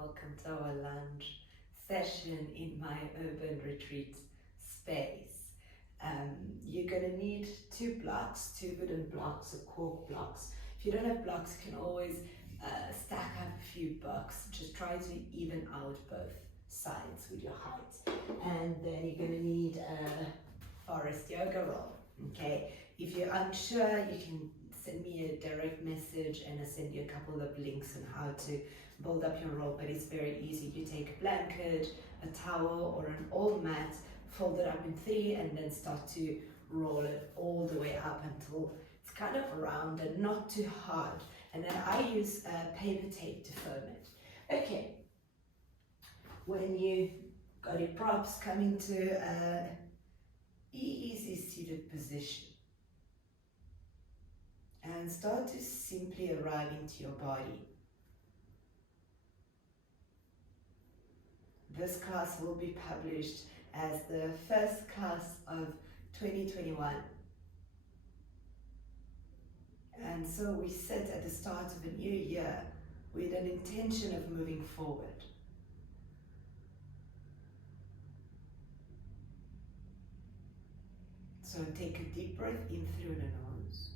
welcome to our lunch session in my urban retreat space. You're going to need two wooden blocks or cork blocks. If you don't have blocks, you can always stack up a few blocks. Just try to even out both sides with your height. And then you're going to need a forest yoga roll. Okay, if you're unsure, you can send me a direct message and I'll send you a couple of links on how to build up your roll, but it's very easy. You take a blanket, a towel or an old mat, fold it up in three and then start to roll it all the way up until it's kind of round and not too hard. And then I use paper tape to foam it. Okay, when you got your props, come into a easy seated position. And start to simply arrive into your body. This class will be published as the first class of 2021. And so we sit at the start of a new year with an intention of moving forward. So take a deep breath in through the nose.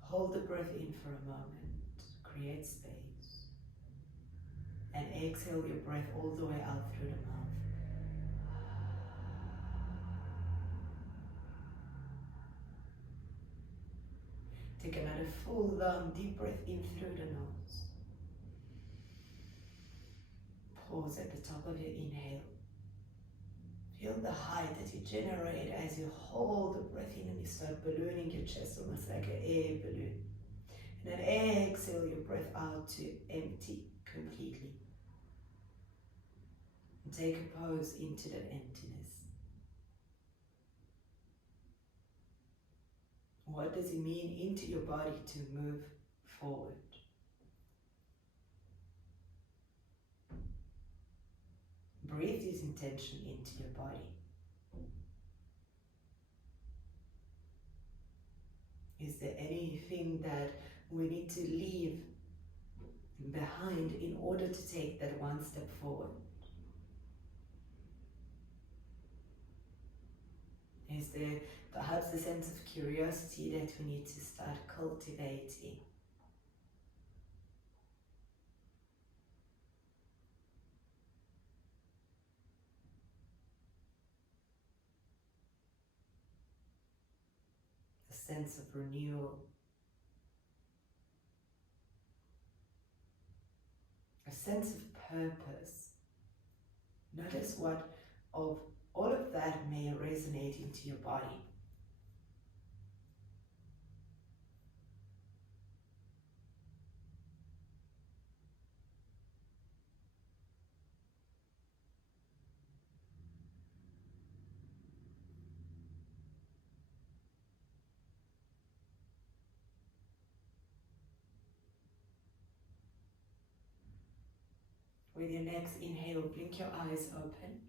Hold the breath in for a moment, create space, and exhale your breath all the way out through the mouth. Take another full, long, deep breath in through the nose. Pause at the top of your inhale. Feel the height that you generate as you hold the breath in and you start ballooning your chest almost like an air balloon. And then exhale your breath out to empty completely. And take a pause into that emptiness. What does it mean into your body to move forward? Breathe this intention into your body. Is there anything that we need to leave behind in order to take that one step forward? Is there perhaps a sense of curiosity that we need to start cultivating? A sense of renewal. A sense of purpose. Notice what of all of that may resonate into your body. With your next inhale, blink your eyes open.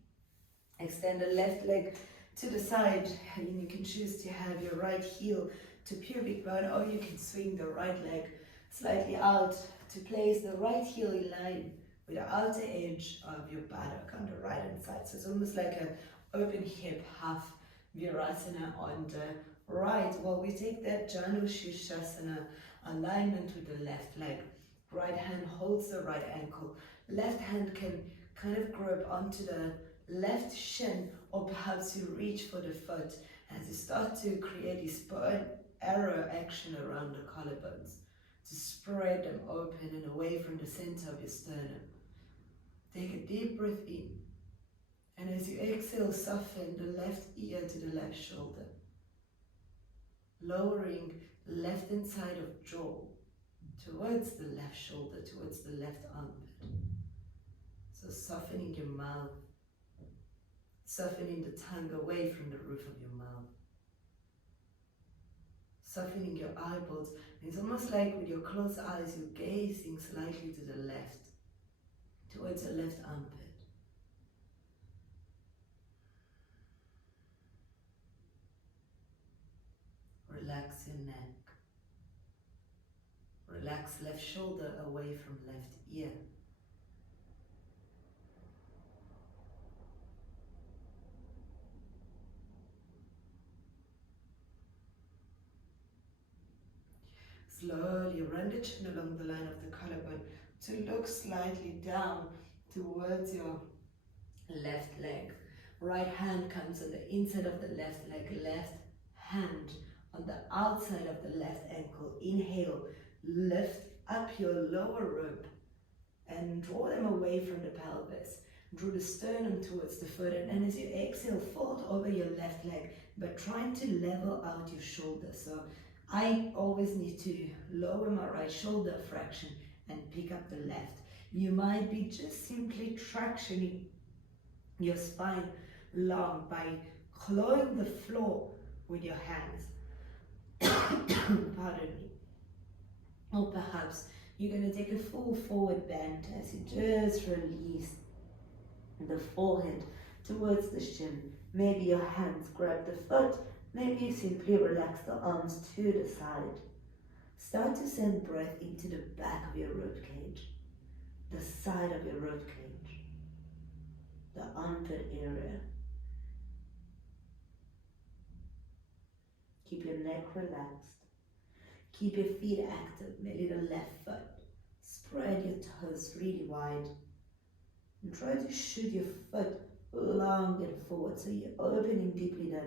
Extend the left leg to the side, and you can choose to have your right heel to pubic bone, or you can swing the right leg slightly out to place the right heel in line with the outer edge of your buttock on the right hand side. So it's almost like an open hip, half Virasana on the right, while we take that Janu Shirshasana alignment with the left leg. Right hand holds the right ankle. Left hand can kind of grab onto the left shin, or perhaps you reach for the foot as you start to create this bow and arrow action around the collarbones to spread them open and away from the center of your sternum. Take a deep breath in, and as you exhale, soften the left ear to the left shoulder, lowering the left hand side of jaw towards the left shoulder, towards the left armpit. So softening your mouth, softening the tongue away from the roof of your mouth, softening your eyeballs. It's almost like with your closed eyes, you're gazing slightly to the left, towards the left armpit. Relax your neck. Relax left left shoulder away from left ear. Slowly run the chin along the line of the collarbone to look slightly down towards your left leg. Right hand comes on the inside of the left leg, left hand on the outside of the left ankle. Inhale, lift up your lower rib and draw them away from the pelvis. Draw the sternum towards the foot, and as you exhale, fold over your left leg, but trying to level out your shoulder. So I always need to lower my right shoulder a fraction and pick up the left. You might be just simply tractioning your spine long by clawing the floor with your hands. Pardon me. Or perhaps you're going to take a full forward bend as you just release the forehead towards the shin. Maybe your hands grab the foot. Maybe you simply relax the arms to the side. Start to send breath into the back of your ribcage, the side of your ribcage, the armpit area. Keep your neck relaxed. Keep your feet active, maybe the left foot. Spread your toes really wide. And try to shoot your foot long and forward, so you're opening deeply the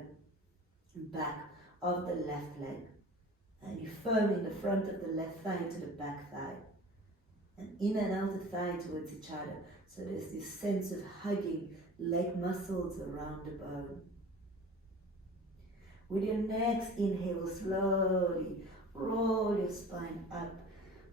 back of the left leg. And you're firming the front of the left thigh to the back thigh. And in and out the thigh towards each other. So there's this sense of hugging leg muscles around the bone. With your next inhale, slowly roll your spine up,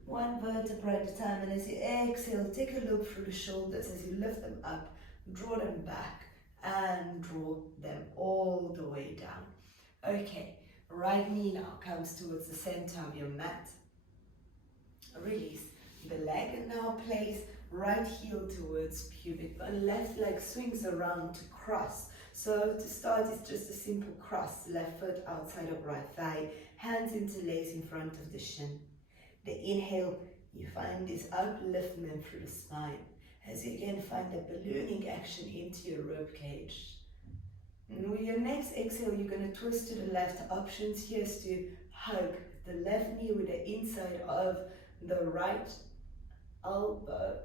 one vertebra at a time, and as you exhale, take a look through the shoulders as you lift them up, draw them back, and draw them all the way down. Okay, right knee now comes towards the center of your mat. Release the leg and now place right heel towards pubic bone. Left leg swings around to cross. So to start, it's just a simple cross. Left foot outside of right thigh, hands interlace in front of the shin. The inhale, you find this upliftment through the spine. As you again find the ballooning action into your rib cage. And with your next exhale, you're going to twist to the left. Options here is to hug the left knee with the inside of the right elbow.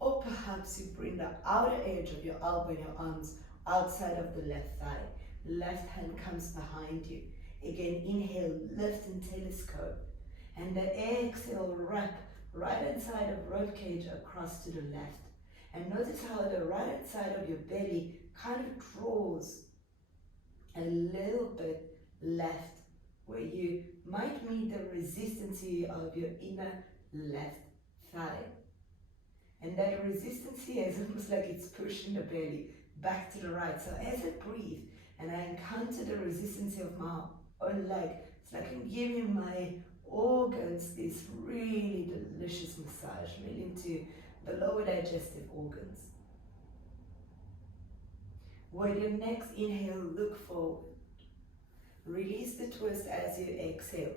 Or perhaps you bring the outer edge of your elbow and your arms outside of the left thigh. Left hand comes behind you. Again, inhale, lift and telescope. And the exhale, wrap right hand side of rib cage across to the left. And notice how the right hand side of your belly kind of draws a little bit left, where you might meet the resistance of your inner left thigh. And that resistance here is almost like it's pushing the belly back to the right. So as I breathe and I encounter the resistance of my own leg, it's like I'm giving my organs this really delicious massage, really into the lower digestive organs. With your next inhale, look forward. Release the twist as you exhale.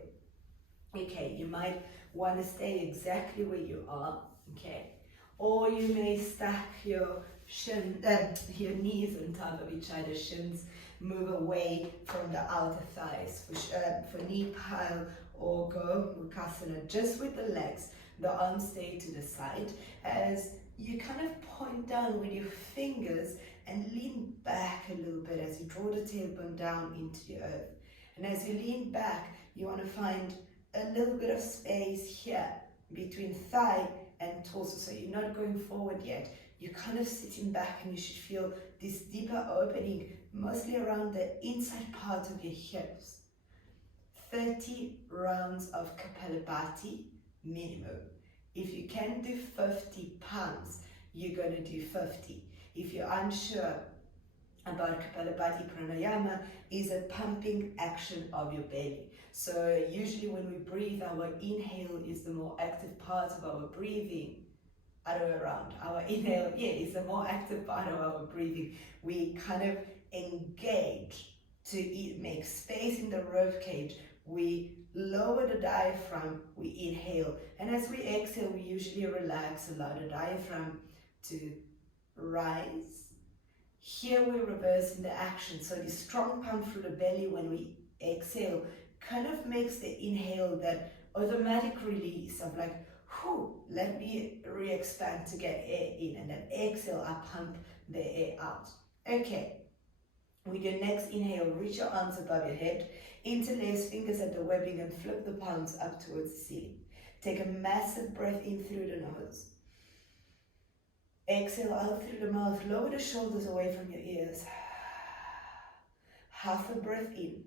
Okay, you might want to stay exactly where you are, okay? Or you may stack your your knees on top of each other, shins move away from the outer thighs. For knee pile or go Mukasana, just with the legs, the arms stay to the side as you kind of point down with your fingers and lean back a little bit as you draw the tailbone down into the earth. And as you lean back, you want to find a little bit of space here between thigh and torso, so you're not going forward yet. You're kind of sitting back, and you should feel this deeper opening, mostly around the inside part of your hips. 30 rounds of Kapalabhati minimum. If you can do 50 palms, you're going to do 50. If you're unsure about Kapalabhati pranayama, is a pumping action of your belly. So usually when we breathe, our inhale is the more active part of our breathing. Other way around, our inhale, is the more active part of our breathing. We kind of engage to make space in the rib cage. We lower the diaphragm, we inhale. And as we exhale, we usually relax, allow the diaphragm to rise. Here we're reversing the action. So the strong pump through the belly when we exhale kind of makes the inhale that automatic release of like, whew, let me re-expand to get air in, and then exhale, I pump the air out. Okay, with your next inhale, reach your arms above your head, interlace fingers at the webbing and flip the palms up towards the ceiling. Take a massive breath in through the nose. Exhale out through the mouth, lower the shoulders away from your ears. Half a breath in.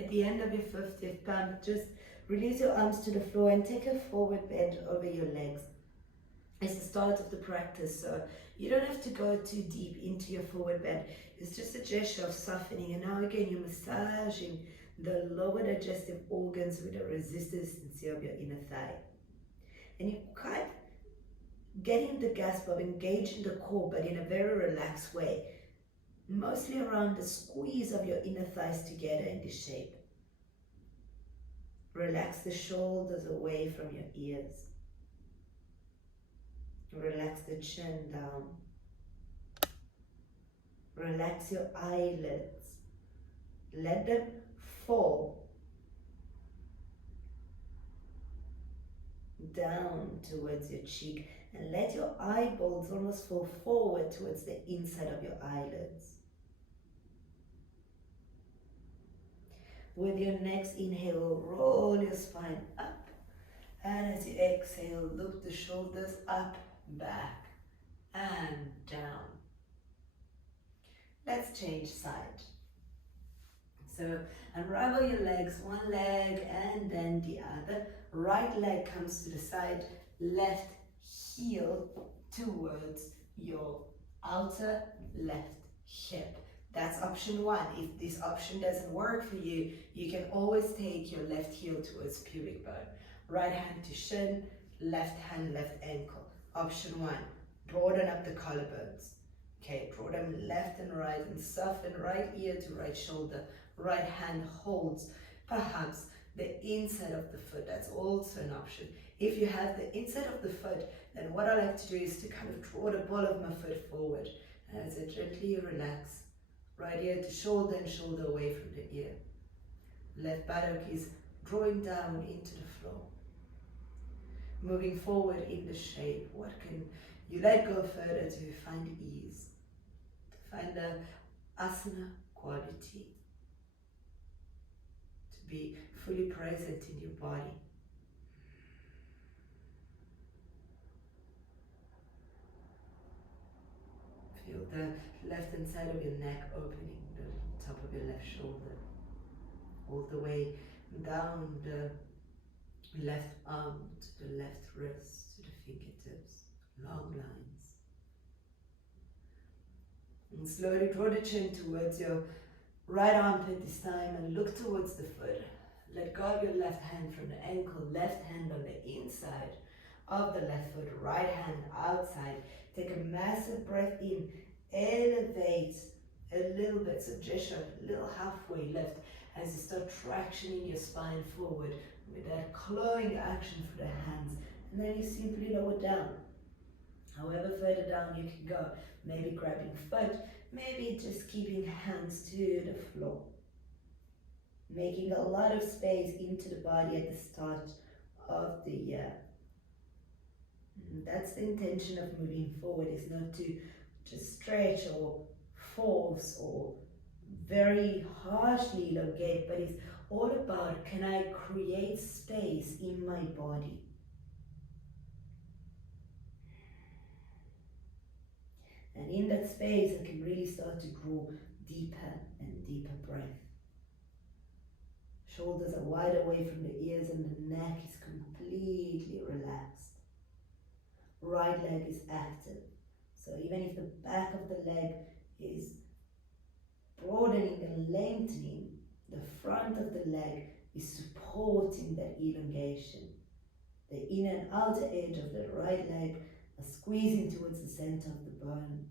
At the end of your 50th pump, just release your arms to the floor and take a forward bend over your legs. It's the start of the practice, so you don't have to go too deep into your forward bend. It's just a gesture of softening, and now again you're massaging the lower digestive organs with the resistance of your inner thigh. And you kind of getting the gasp of engaging the core, but in a very relaxed way. Mostly around the squeeze of your inner thighs together in this shape. Relax the shoulders away from your ears. Relax the chin down. Relax your eyelids. Let them fall down towards your cheek, and let your eyeballs almost fall forward towards the inside of your eyelids. With your next inhale, roll your spine up, and as you exhale, loop the shoulders up, back, and down. Let's change side. So unravel your legs, one leg and then the other. Right leg comes to the side, left heel towards your outer left hip. That's option one. If this option doesn't work for you, you can always take your left heel towards pubic bone. Right hand to shin, left hand, left ankle. Option one, broaden up the collarbones. Okay, draw them left and right and soften right ear to right shoulder. Right hand holds perhaps the inside of the foot. That's also an option. If you have the inside of the foot, then what I like to do is to kind of draw the ball of my foot forward. And as I gently relax, right ear to shoulder and shoulder away from the ear. Left buttock is drawing down into the floor. Moving forward in the shape, what can you let go further to find ease, to find the asana quality, to be fully present in your body. Feel the left hand side of your neck opening, the top of your left shoulder, all the way down the left arm to the left wrist, to the fingertips, long lines. And slowly draw the chin towards your right armpit this time and look towards the foot. Let go of your left hand from the ankle, left hand on the inside of the left foot, right hand outside. Take a massive breath in, elevate a little bit, so just a little halfway lift as you start tractioning your spine forward with that clawing action for the hands, and then you simply lower down. However further down you can go, maybe grabbing foot, maybe just keeping hands to the floor. Making a lot of space into the body at the start of the year. That's the intention of moving forward, is not to just stretch or force or very harshly elongate, but it's all about, can I create space in my body? And in that space, I can really start to grow deeper and deeper breath. Shoulders are wide away from the ears and the neck is completely relaxed. Right leg is active. So even if the back of the leg is broadening and lengthening, the front of the leg is supporting that elongation. The inner and outer edge of the right leg are squeezing towards the center of the bone.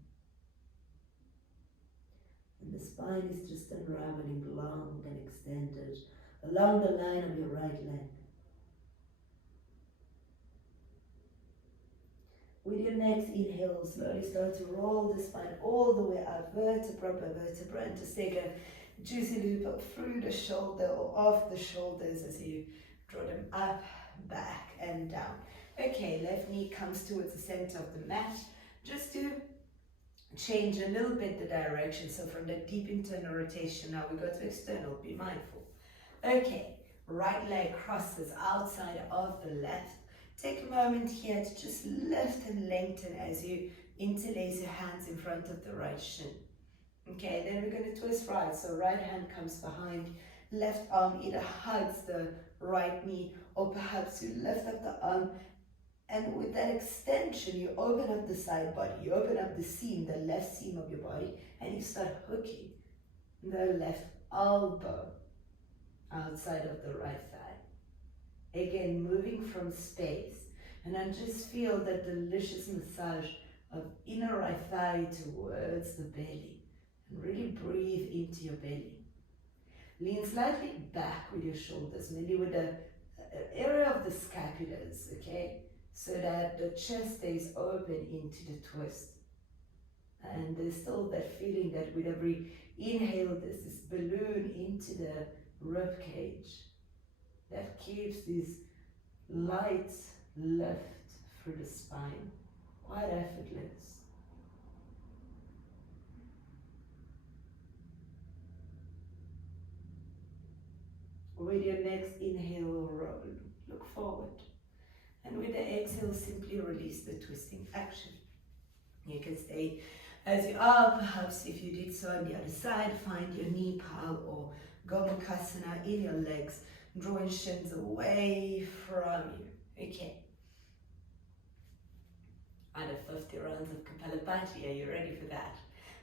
And the spine is just unraveling long and extended along the line of your right leg. With your next inhale, slowly start to roll the spine all the way out, vertebra by vertebra, and just take a juicy loop up through the shoulder or off the shoulders as you draw them up, back and down. Okay, left knee comes towards the center of the mat, just to change a little bit the direction. So from the deep internal rotation, now we go to external, be mindful. Okay, right leg crosses outside of the left. Take a moment here to just lift and lengthen as you interlace your hands in front of the right shin. Okay, then we're going to twist right. So right hand comes behind, left arm either hugs the right knee or perhaps you lift up the arm, and with that extension you open up the side body, you open up the seam, the left seam of your body, and you start hooking the left elbow outside of the right thigh. Again, moving from space, and then just feel that delicious massage of inner right thigh towards the belly, and really breathe into your belly. Lean slightly back with your shoulders, maybe with the area of the scapulars, okay? So that the chest stays open into the twist. And there's still that feeling that with every inhale, there's this balloon into the rib cage that keeps this light lift through the spine, quite effortless. With your next inhale, roll, look forward. And with the exhale, simply release the twisting action. You can stay as you are. Perhaps if you did so on the other side, find your knee pal or Gomukhasana in your legs, drawing shins away from you. Okay. Under 50 rounds of Kapalabhati, are you ready for that?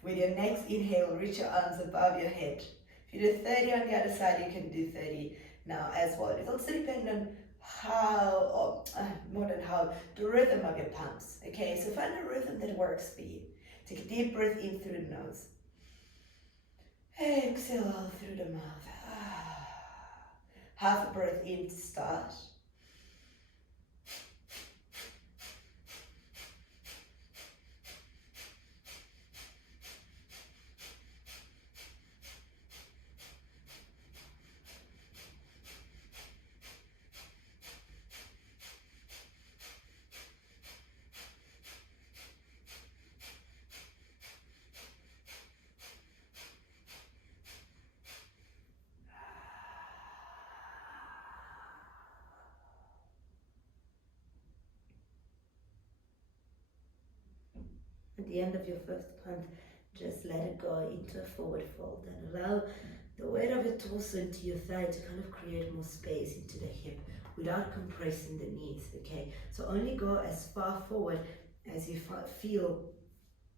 With your next inhale, reach your arms above your head. If you do 30 on the other side, you can do 30 now as well. It also depends on how, or more than how, the rhythm of your palms. Okay, so find a rhythm that works for you. Take a deep breath in through the nose. Exhale out through the mouth. Half a breath in to start. At the end of your first punt, just let it go into a forward fold and allow the weight of your torso into your thigh to kind of create more space into the hip without compressing the knees, okay? So only go as far forward as you feel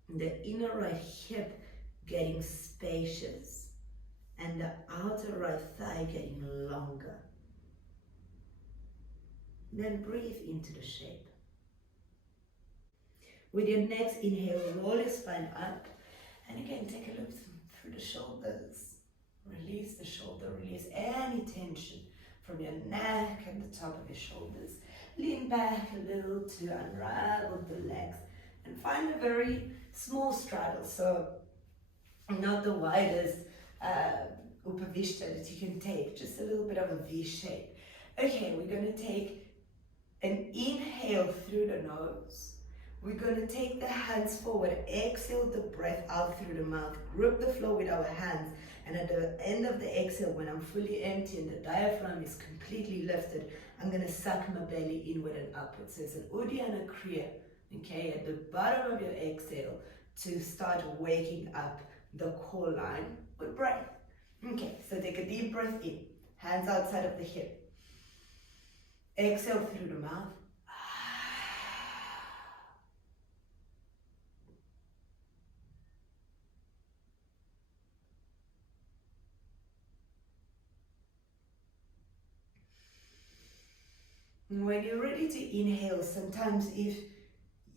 the inner right hip getting spacious and the outer right thigh getting longer. Then breathe into the shape. With your next inhale, roll your spine up, and again take a look through the shoulders. Release the shoulder, release any tension from your neck and the top of your shoulders. Lean back a little to unravel the legs and find a very small straddle, so not the widest Upavishta that you can take, just a little bit of a V shape. Okay, we're going to take an inhale through the nose. We're going to take the hands forward, exhale the breath out through the mouth, grip the floor with our hands, and at the end of the exhale, when I'm fully empty and the diaphragm is completely lifted, I'm going to suck my belly inward and upward. So it's an Uddiyana Kriya, okay? At the bottom of your exhale, to start waking up the core line with breath. Okay, so take a deep breath in, hands outside of the hip. Exhale through the mouth. When you're ready to inhale, sometimes if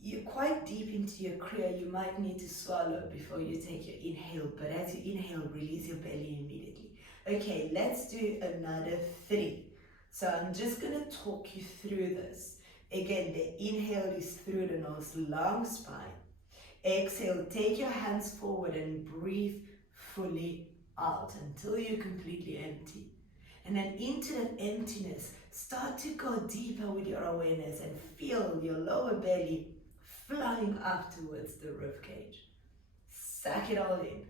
you're quite deep into your kriya, you might need to swallow before you take your inhale, but as you inhale, release your belly immediately. Okay, let's do another 3. So I'm just going to talk you through this. Again, the inhale is through the nose, long spine. Exhale, take your hands forward and breathe fully out until you're completely empty. And then into that emptiness, start to go deeper with your awareness and feel your lower belly flying up towards the rib cage. Suck it all in.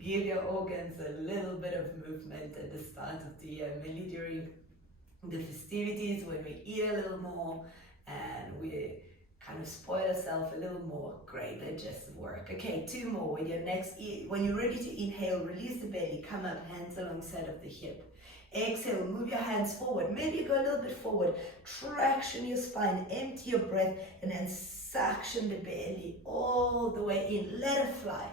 Give your organs a little bit of movement at the start of the year, mainly during the festivities when we eat a little more and we kind of spoil ourselves a little more. Great digestive work. Okay, 2 more. When you're ready to inhale, release the belly, come up, hands alongside of the hip. Exhale, move your hands forward. Maybe go a little bit forward. Traction your spine, empty your breath, and then suction the belly all the way in. Let it fly.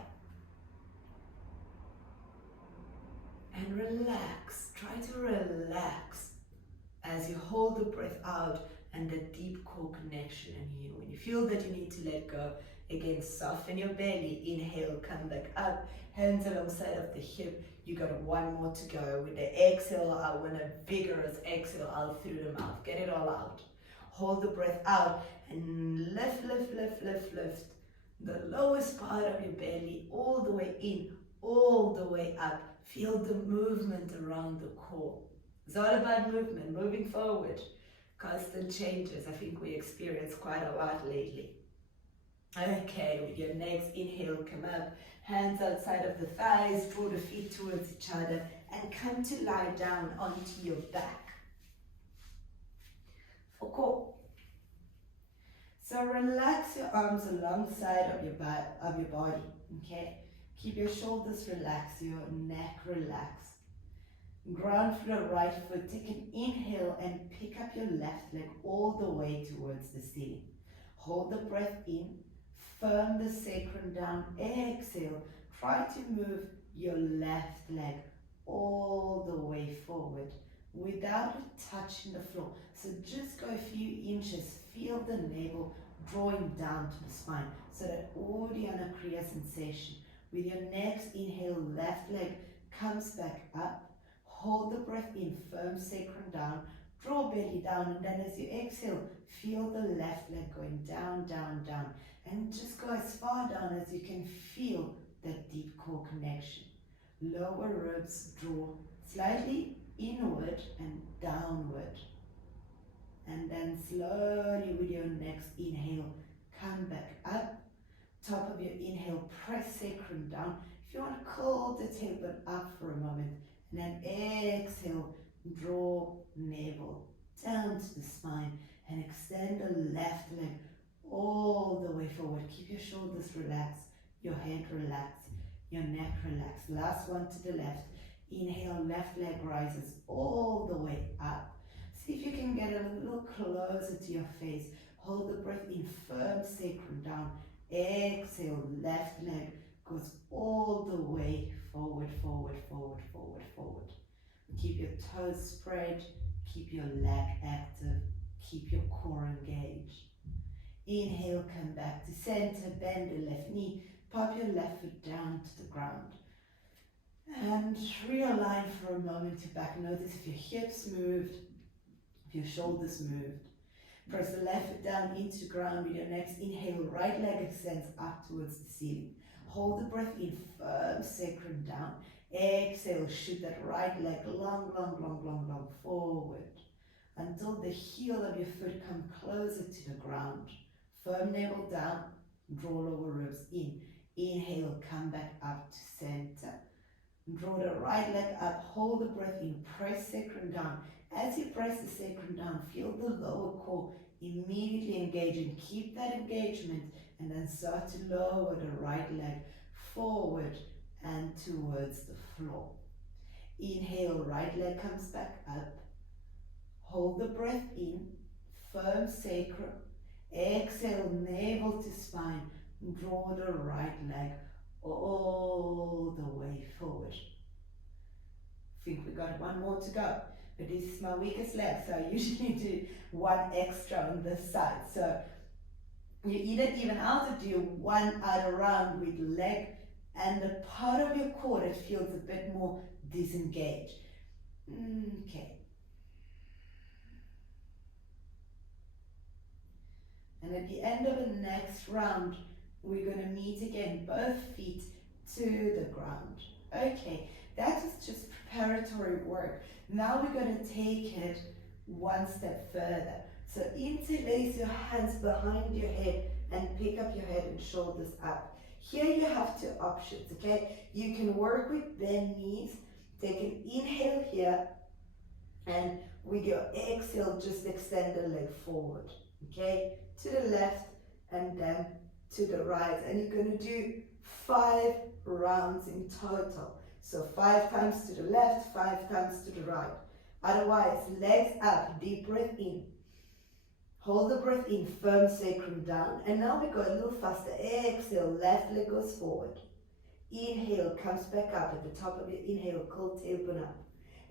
And relax. Try to relax as you hold the breath out and the deep core connection in here. When you feel that you need to let go, again, soften your belly. Inhale, come back up. Hands alongside of the hip. You got 1 more to go. With the exhale, I want a vigorous exhale out through the mouth. Get it all out. Hold the breath out and lift, lift, lift, lift, lift. The lowest part of your belly all the way in, all the way up. Feel the movement around the core. It's all about movement, moving forward. Constant changes. I think we experience quite a lot lately. Okay, with your next inhale, come up. Hands outside of the thighs, draw the feet towards each other and come to lie down onto your back for core. So relax your arms alongside of your body, okay? Keep your shoulders relaxed, your neck relaxed. Ground through the right foot, take an inhale and pick up your left leg all the way towards the ceiling. Hold the breath in. Firm the sacrum down. Exhale. Try to move your left leg all the way forward without touching the floor. So just go a few inches. Feel the navel drawing down to the spine. So that Uddiyana Kriya sensation. With your next inhale, left leg comes back up. Hold the breath in. Firm sacrum down. Draw belly down. And then as you exhale, feel the left leg going down, down, down. And just go as far down as you can feel that deep core connection. Lower ribs draw slightly inward and downward. And then slowly with your next inhale, come back up. Top of your inhale, press sacrum down. If you want to curl the tailbone up for a moment. And then exhale, draw navel down to the spine and extend the left leg all the way forward. Keep your shoulders relaxed, your head relaxed, your neck relaxed. Last one to the left. Inhale, left leg rises all the way up. See if you can get a little closer to your face. Hold the breath in, firm sacrum down. Exhale, left leg goes all the way forward, forward, forward, forward, forward. Keep your toes spread, keep your leg active, keep your core engaged. Inhale, come back to center, bend the left knee, pop your left foot down to the ground. And realign for a moment to back. Notice if your hips moved, if your shoulders moved. Press the left foot down into the ground with your next inhale, right leg extends up towards the ceiling. Hold the breath in, firm sacrum down. Exhale, shoot that right leg long, long, long, long, long forward until the heel of your foot come closer to the ground. Firm navel down, draw lower ribs in. Inhale, come back up to center. Draw the right leg up, hold the breath in, press sacrum down. As you press the sacrum down, feel the lower core immediately engaging. Keep that engagement and then start to lower the right leg forward and towards the floor. Inhale, right leg comes back up. Hold the breath in, firm sacrum. Exhale, navel to spine. Draw the right leg all the way forward. I think we got one more to go, but this is my weakest leg, so I usually do one extra on this side. So you either even out to do one other round with leg and the part of your core that feels a bit more disengaged. Okay. And at the end of the next round, we're going to meet again, both feet to the ground. Okay, that is just preparatory work. Now we're going to take it one step further. So interlace your hands behind your head and pick up your head and shoulders up. Here you have two options, okay? You can work with bent knees. Take an inhale here, and with your exhale, just extend the leg forward, okay? To the left and then to the right. And you're going to do 5 rounds in total. So 5 times to the left, 5 times to the right. Otherwise, legs up, deep breath in. Hold the breath in, firm sacrum down. And now we go a little faster. Exhale, left leg goes forward. Inhale, comes back up at the top of your inhale, cold tailbone up.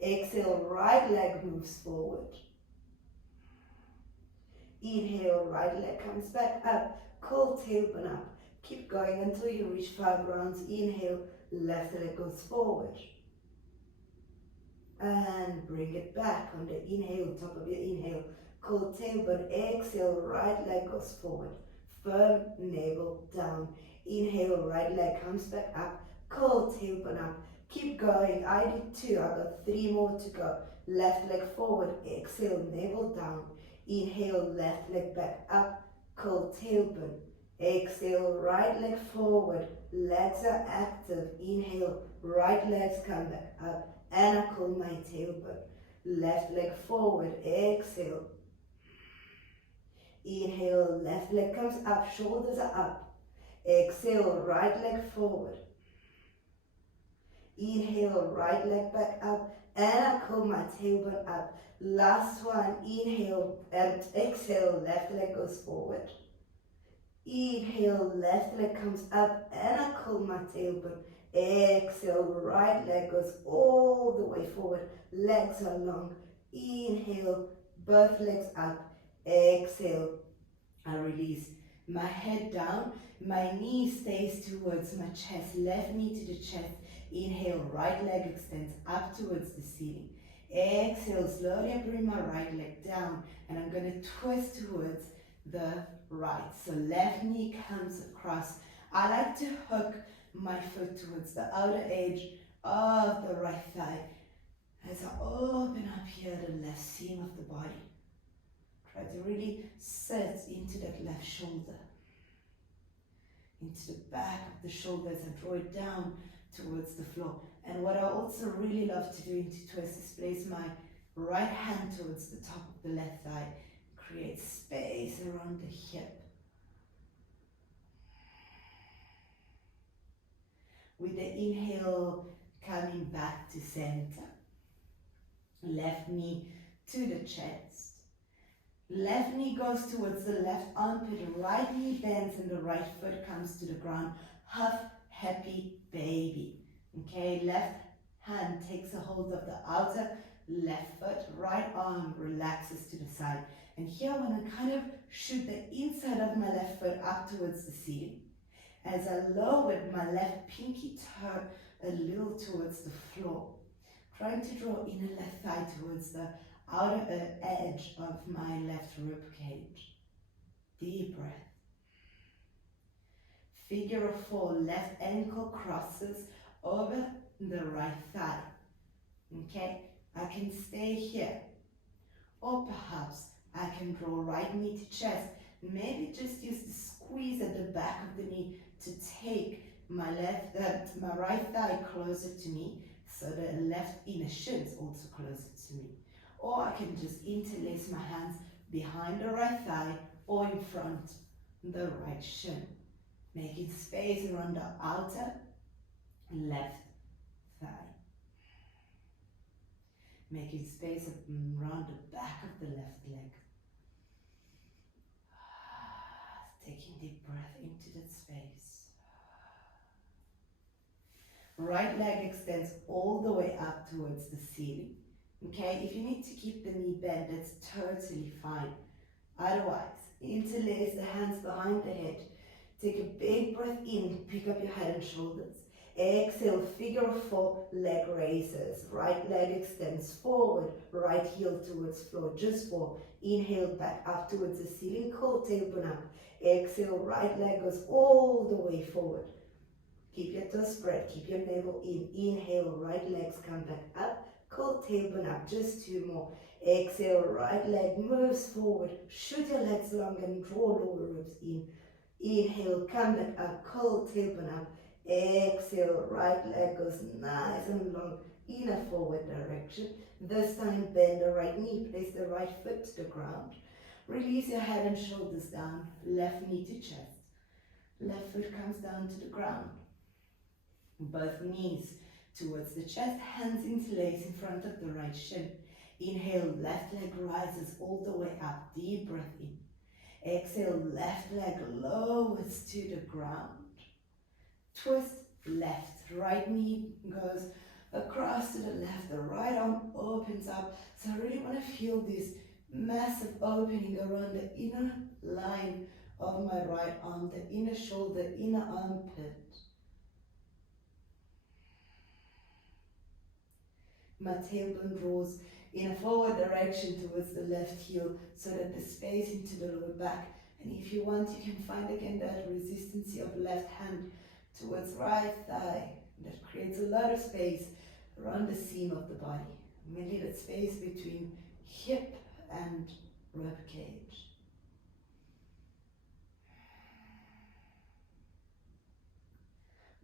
Exhale, right leg moves forward. Inhale, right leg comes back up, cold tailbone up. Keep going until you reach 5 rounds. Inhale, left leg goes forward. And bring it back on the inhale, top of your inhale, cold tailbone. Exhale, right leg goes forward. Firm navel down. Inhale, right leg comes back up, cold tailbone up. Keep going. I did 2, I've got 3 more to go. Left leg forward, exhale, navel down. Inhale, left leg back up, cold tailbone. Exhale, right leg forward, legs are active. Inhale, right legs come back up, and I call my tailbone. Left leg forward, exhale. Inhale, left leg comes up, shoulders are up. Exhale, right leg forward. Inhale, right leg back up, and I call my tailbone up. Last one, inhale and exhale, left leg goes forward. Inhale, left leg comes up, and I call my tailbone. Exhale, right leg goes all the way forward, legs are long. Inhale, both legs up. Exhale, I release. My head down, my knee stays towards my chest, left knee to the chest. Inhale, right leg extends up towards the ceiling. Exhale, slowly I bring my right leg down, and I'm going to twist towards the right. So left knee comes across. I like to hook my foot towards the outer edge of the right thigh as I open up here the left seam of the body. Try to really sit into that left shoulder, into the back of the shoulders, and draw it down towards the floor. And what I also really love to do into twist is place my right hand towards the top of the left thigh, create space around the hip. With the inhale, coming back to center. Left knee to the chest. Left knee goes towards the left armpit, right knee bends, and the right foot comes to the ground. Huff, happy baby. Okay, left hand takes a hold of the outer left foot, right arm relaxes to the side. And here I want to kind of shoot the inside of my left foot up towards the ceiling. As I lowered my left pinky toe a little towards the floor, trying to draw inner left thigh towards the outer edge of my left rib cage. Deep breath. Figure of 4, left ankle crosses over the right thigh. Okay, I can stay here. Or perhaps I can draw right knee to chest. Maybe just use the squeeze at the back of the knee to take my right thigh closer to me, so the left inner shin is also closer to me. Or I can just interlace my hands behind the right thigh or in front the right shin. Making space around the outer left thigh. Making space around the back of the left leg. Taking deep breath into that space. Right leg extends all the way up towards the ceiling. Okay, if you need to keep the knee bent, that's totally fine. Otherwise, interlace the hands behind the head. Take a big breath in, pick up your head and shoulders. Exhale, figure of four, leg raises. Right leg extends forward, right heel towards floor, just four. Inhale, back up towards the ceiling, cold tailbone up. Exhale, right leg goes all the way forward. Keep your toes spread, keep your navel in. Inhale, right legs come back up, cold tailbone up, just two more. Exhale, right leg moves forward, shoot your legs long and draw lower ribs in. Inhale, come back up, cold tailbone up. Exhale, right leg goes nice and long in a forward direction. This time bend the right knee, place the right foot to the ground. Release your head and shoulders down, left knee to chest. Left foot comes down to the ground. Both knees towards the chest, hands interlace in front of the right shin. Inhale, left leg rises all the way up, deep breath in. Exhale, left leg lowers to the ground. Twist left, right knee goes across to the left, the right arm opens up. So I really want to feel this massive opening around the inner line of my right arm, the inner shoulder, inner armpit. My tailbone draws in a forward direction towards the left heel so that the space into the lower back. And if you want, you can find again that resistance of left hand towards right thigh. That creates a lot of space around the seam of the body. Mainly that space between hip and rib cage.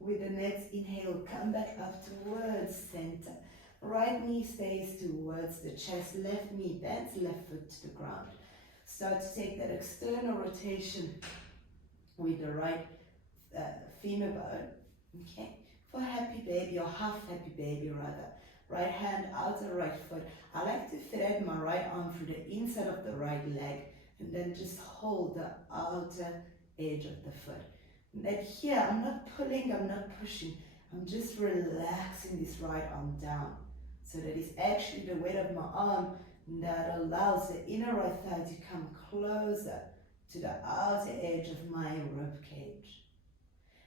With the next inhale, come back up towards center. Right knee stays towards the chest, left knee bends, left foot to the ground. Start to take that external rotation with the right femur bone, okay? For happy baby, or half happy baby rather. Right hand, outer right foot. I like to thread my right arm through the inside of the right leg and then just hold the outer edge of the foot. And then here, I'm not pulling, I'm not pushing. I'm just relaxing this right arm down. So that is actually the weight of my arm that allows the inner right thigh to come closer to the outer edge of my rib cage.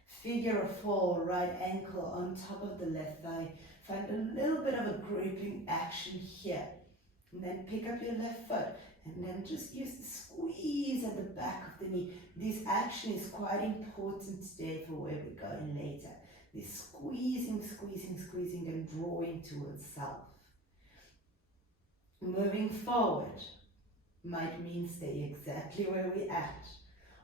Figure of four, right ankle on top of the left thigh. Find a little bit of a gripping action here. And then pick up your left foot. And then just use the squeeze at the back of the knee. This action is quite important today for where we're going later. This squeezing, squeezing, squeezing and drawing towards self. Moving forward might mean stay exactly where we're at.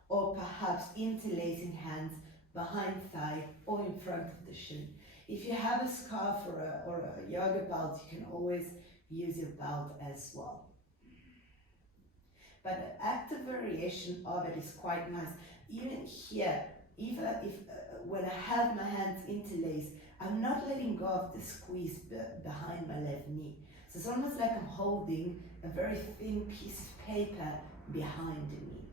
Or perhaps interlacing hands behind thigh or in front of the shin. If you have a scarf or a yoga belt, you can always use your belt as well. But the active variation of it is quite nice. Even here, even if when I have my hands interlaced, I'm not letting go of the squeeze behind my left knee. So it's almost like I'm holding a very thin piece of paper behind the knee.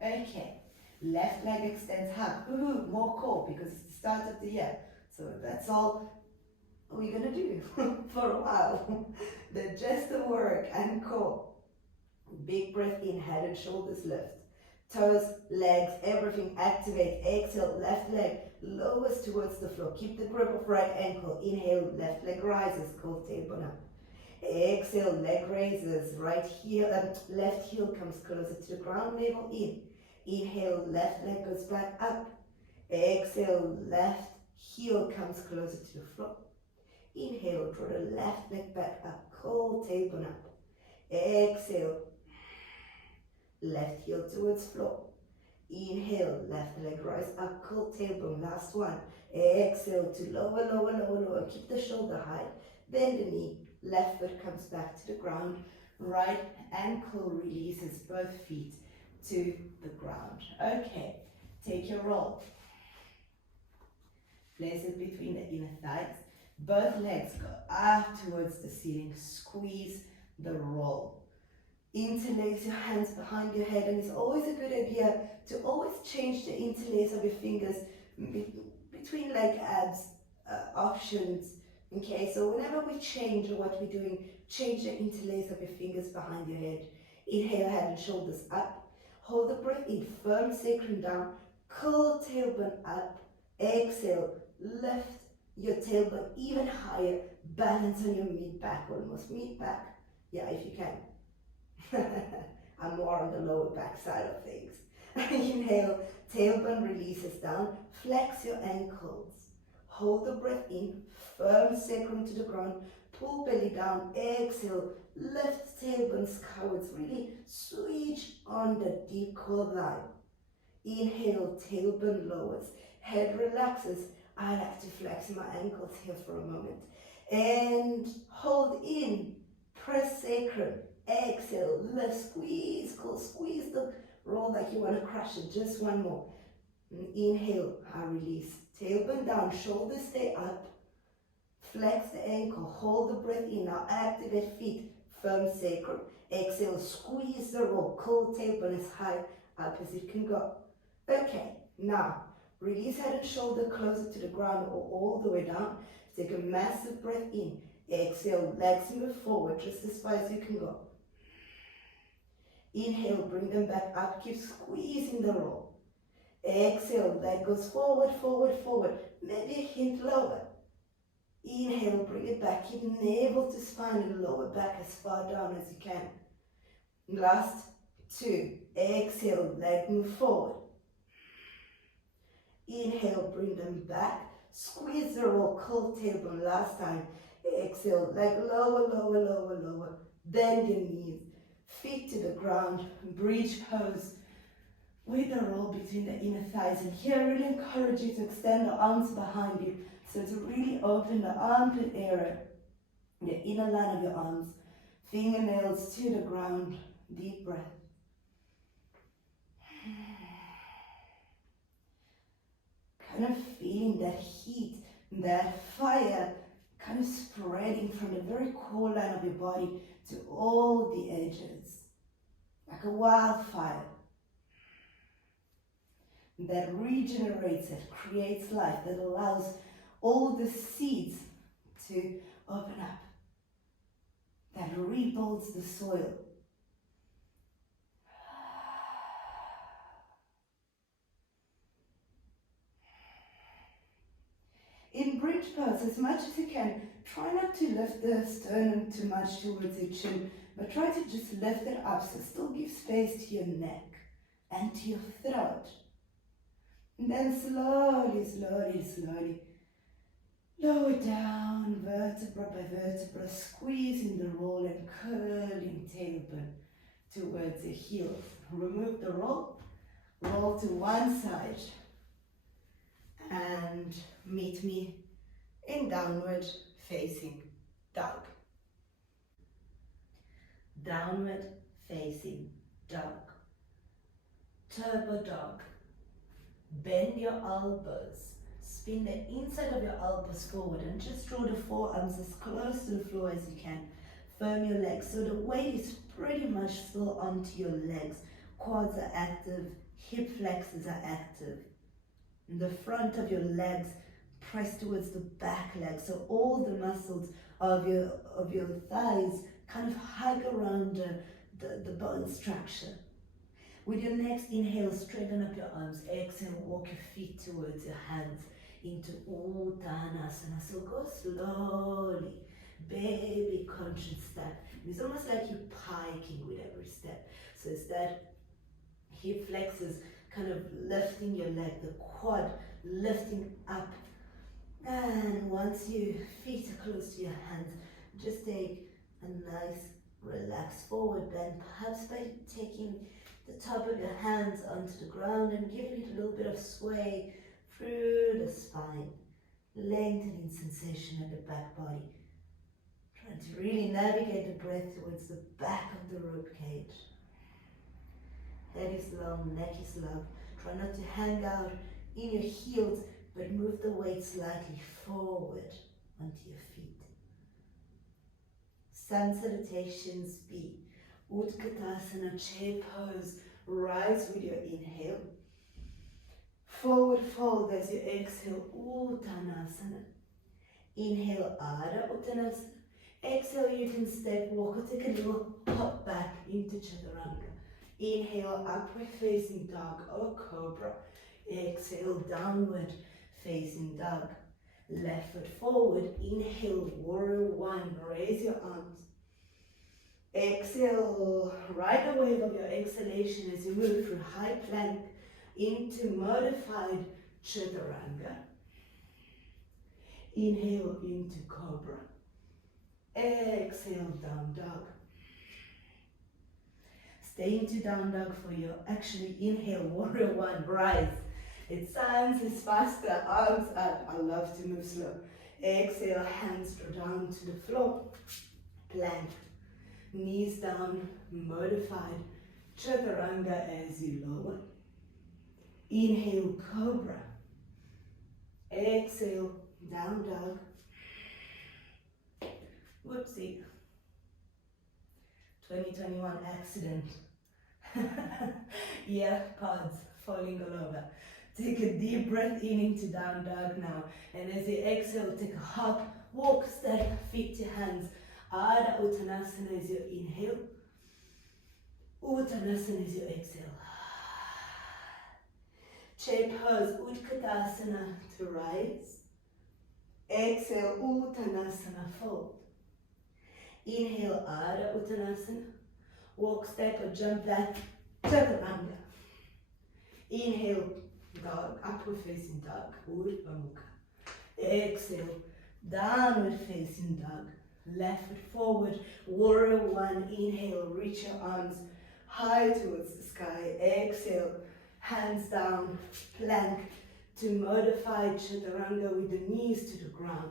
Okay, left leg extends hard. Ooh, more core because it's the start of the year. So that's all we're gonna do for a while. Just the work and core. Big breath in, head and shoulders lift. Toes, legs, everything activate. Exhale, left leg lowers towards the floor. Keep the grip of right ankle. Inhale, left leg rises, cold tailbone up. Exhale, leg raises, right heel, left heel comes closer to the ground, navel in. Inhale, left leg goes back up. Exhale, left heel comes closer to the floor. Inhale, draw the left leg back up, cold tailbone up. Exhale, left heel towards floor. Inhale, left leg rise up, cold tailbone, last one. Exhale to lower, lower, lower, lower. Keep the shoulder high, bend the knee, left foot comes back to the ground. Right ankle releases both feet to the ground. Okay, Take your roll. Place it between the inner thighs. Both legs go up towards the ceiling. Squeeze the roll. Interlace your hands behind your head, and it's always a good idea to always change the interlace of your fingers between like abs options. Okay, so whenever we change or what we're doing, change the interlace of your fingers behind your head. Inhale, head and shoulders up. Hold the breath in, firm sacrum down, curl tailbone up. Exhale, lift your tailbone even higher, balance on your mid back, almost mid back. Yeah, if you can. I'm more on the lower back side of things. Inhale, tailbone releases down, flex your ankles. Hold the breath in, firm sacrum to the ground, pull belly down, exhale, lift tailbone scowards, really switch on the deep core line. Inhale, tailbone lowers, head relaxes. I like to flex my ankles here for a moment. And hold in, press sacrum, exhale, lift, squeeze, cool, squeeze the roll like you want to crush it. Just one more. Inhale, I release. Tailbone down, shoulders stay up. Flex the ankle, hold the breath in. Now activate feet, firm sacrum. Exhale, squeeze the roll. Cold tailbone as high up as it can go. Okay, now release head and shoulder closer to the ground or all the way down. Take a massive breath in. Exhale, legs move forward just as far as you can go. Inhale, bring them back up. Keep squeezing the roll. Exhale, leg goes forward, forward, forward. Maybe a hint lower. Inhale, bring it back. Keep navel to spine and lower back as far down as you can. Last two. Exhale, leg move forward. Inhale, bring them back. Squeeze the roll, cold tailbone. Last time. Exhale, leg lower, lower, lower, lower. Bend your knees. Feet to the ground. Bridge pose with the roll between the inner thighs. And here I really encourage you to extend the arms behind you. So to really open the armpit area, the inner line of your arms. Fingernails to the ground. Deep breath. Kind of feeling that heat, that fire kind of spreading from the very core line of your body to all the edges, like a wildfire that regenerates, that creates life, that allows all the seeds to open up, that rebuilds the soil. In bridge pose, as much as you can, try not to lift the sternum too much towards your chin, but try to just lift it up, so still give space to your neck and to your throat. And then slowly, slowly, slowly, lower down, vertebra by vertebra, squeezing the roll and curling tailbone towards your heels. Remove the roll, roll to one side, and meet me in downward facing dog. Downward facing dog. Turbo dog. Bend your elbows. Spin the inside of your elbows forward and just draw the forearms as close to the floor as you can. Firm your legs so the weight is pretty much still onto your legs. Quads are active, hip flexors are active. The front of your legs press towards the back leg, so all the muscles of your thighs kind of hug around the bone structure. With your next inhale, straighten up your arms. Exhale, walk your feet towards your hands into Uttanasana. So go slowly, baby conscious step. It's almost like you're piking with every step. So it's that hip flexors kind of lifting your leg, the quad lifting up. And once your feet are close to your hands, just take a nice relaxed forward bend, perhaps by taking the top of your hands onto the ground and giving it a little bit of sway through the spine, lengthening sensation at the back body. Trying to really navigate the breath towards the back of the rib cage. Head is long, neck is long. Try not to hang out in your heels, but move the weight slightly forward onto your feet. Sun salutations B. Utkatasana, chair pose. Rise with your inhale. Forward fold as you exhale, Uttanasana. Inhale, Ardha Uttanasana. Exhale, you can step, walk, or take a little hop back into Chaturanga. Inhale, upward facing dog or cobra. Exhale, downward facing dog. Left foot forward. Inhale, warrior one. Raise your arms. Exhale, ride the wave of your exhalation as you move through high plank into modified Chaturanga. Inhale into cobra. Exhale, down dog. Stay into down dog for your actually inhale, warrior one, rise. It sounds as faster, arms up. I love to move slow. Exhale, hands draw down to the floor. Plank. Knees down, modified Chaturanga as you lower. Inhale, cobra. Exhale, down dog. Whoopsie. 2021 accident. Yeah, pods falling all over. Take a deep breath in into down dog now. And as you exhale, take a hop, walk, step, feet to hands. Ardha Uttanasana is your inhale. Uttanasana is your exhale. Chair pose, Utkatasana to rise. Exhale, Uttanasana, fold. Inhale, Ardha Uttanasana. Walk, step or jump back, Chaturanga. Inhale, dog, upward facing dog, Urdhva Mukha. Exhale, downward facing dog. Left foot forward, warrior one. Inhale, reach your arms high towards the sky. Exhale, hands down, plank to modified Chaturanga with the knees to the ground.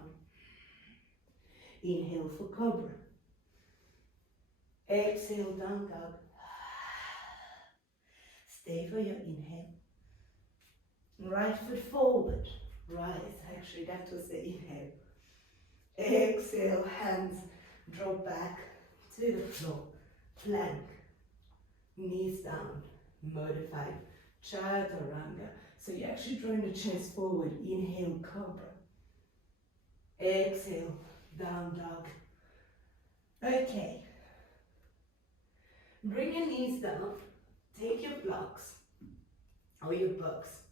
Inhale for cobra. Exhale, down dog. Stay for your inhale. Right foot forward, rise. Actually, that was the inhale. Exhale, hands drop back to the floor. Plank. Knees down, modified Chaturanga. So you're actually drawing the chest forward. Inhale, cobra. Exhale, down dog. Okay. Bring your knees down. Take your blocks or your books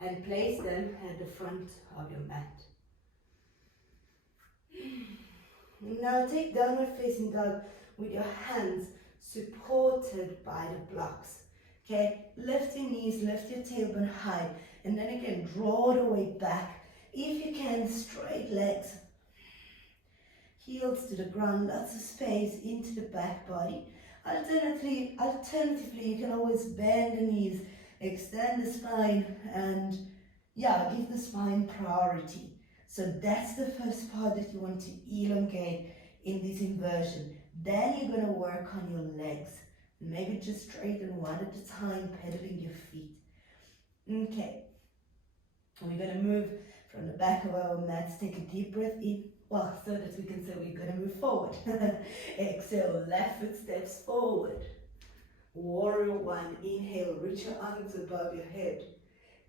and place them at the front of your mat. Now take downward facing dog with your hands supported by the blocks. Okay, lift your knees, lift your tailbone high, and then again draw the weight back. If you can, straight legs, heels to the ground, lots of space into the back body. Alternatively, you can always bend the knees, extend the spine, and give the spine priority. So that's the first part that you want to elongate in this inversion. Then you're going to work on your legs. Maybe just straighten one at a time, pedaling your feet. Okay. We're going to move from the back of our mats. Take a deep breath in. Well, so that we can say we're going to move forward. Exhale, left foot steps forward. Warrior one. Inhale, reach your arms above your head.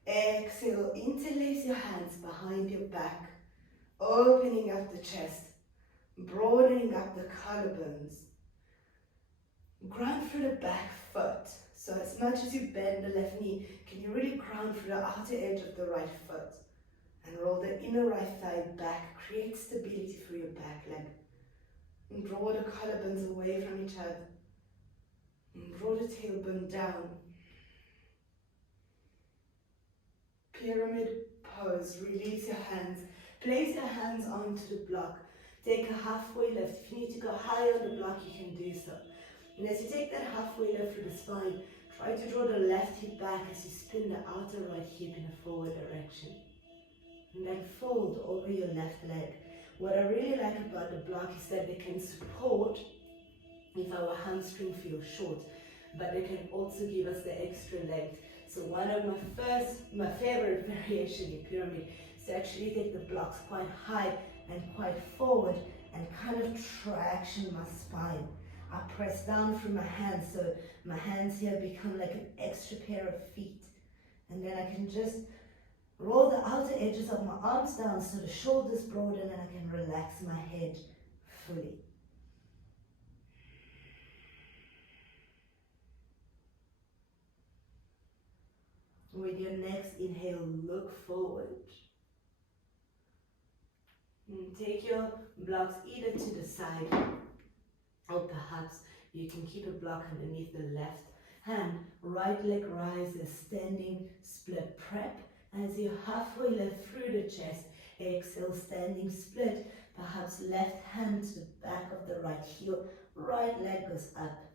Exhale, interlace your hands behind your back, opening up the chest, broadening up the collarbones. Ground through the back foot. So as much as you bend the left knee, can you really ground through the outer edge of the right foot? And roll the inner right thigh back, create stability through your back leg. And draw the collarbones away from each other. And draw the tailbone down. Pyramid pose, release your hands. Place your hands onto the block. Take a halfway lift. If you need to go higher on the block, you can do so. And as you take that halfway lift through the spine, try to draw the left hip back as you spin the outer right hip in a forward direction. And then fold over your left leg. What I really like about the block is that they can support if our hamstring feels short. but they can also give us the extra length. So one of my favorite variation in pyramid is to actually take the blocks quite high and quite forward and kind of traction my spine. I press down through my hands, so my hands here become like an extra pair of feet. And then I can just roll the outer edges of my arms down so the shoulders broaden and I can relax my head fully. With your next inhale, look forward. And take your blocks either to the side, or perhaps you can keep a block underneath the left hand. Right leg rises, standing split prep. As you halfway lift through the chest, exhale, standing split. Perhaps left hand to the back of the right heel, right leg goes up.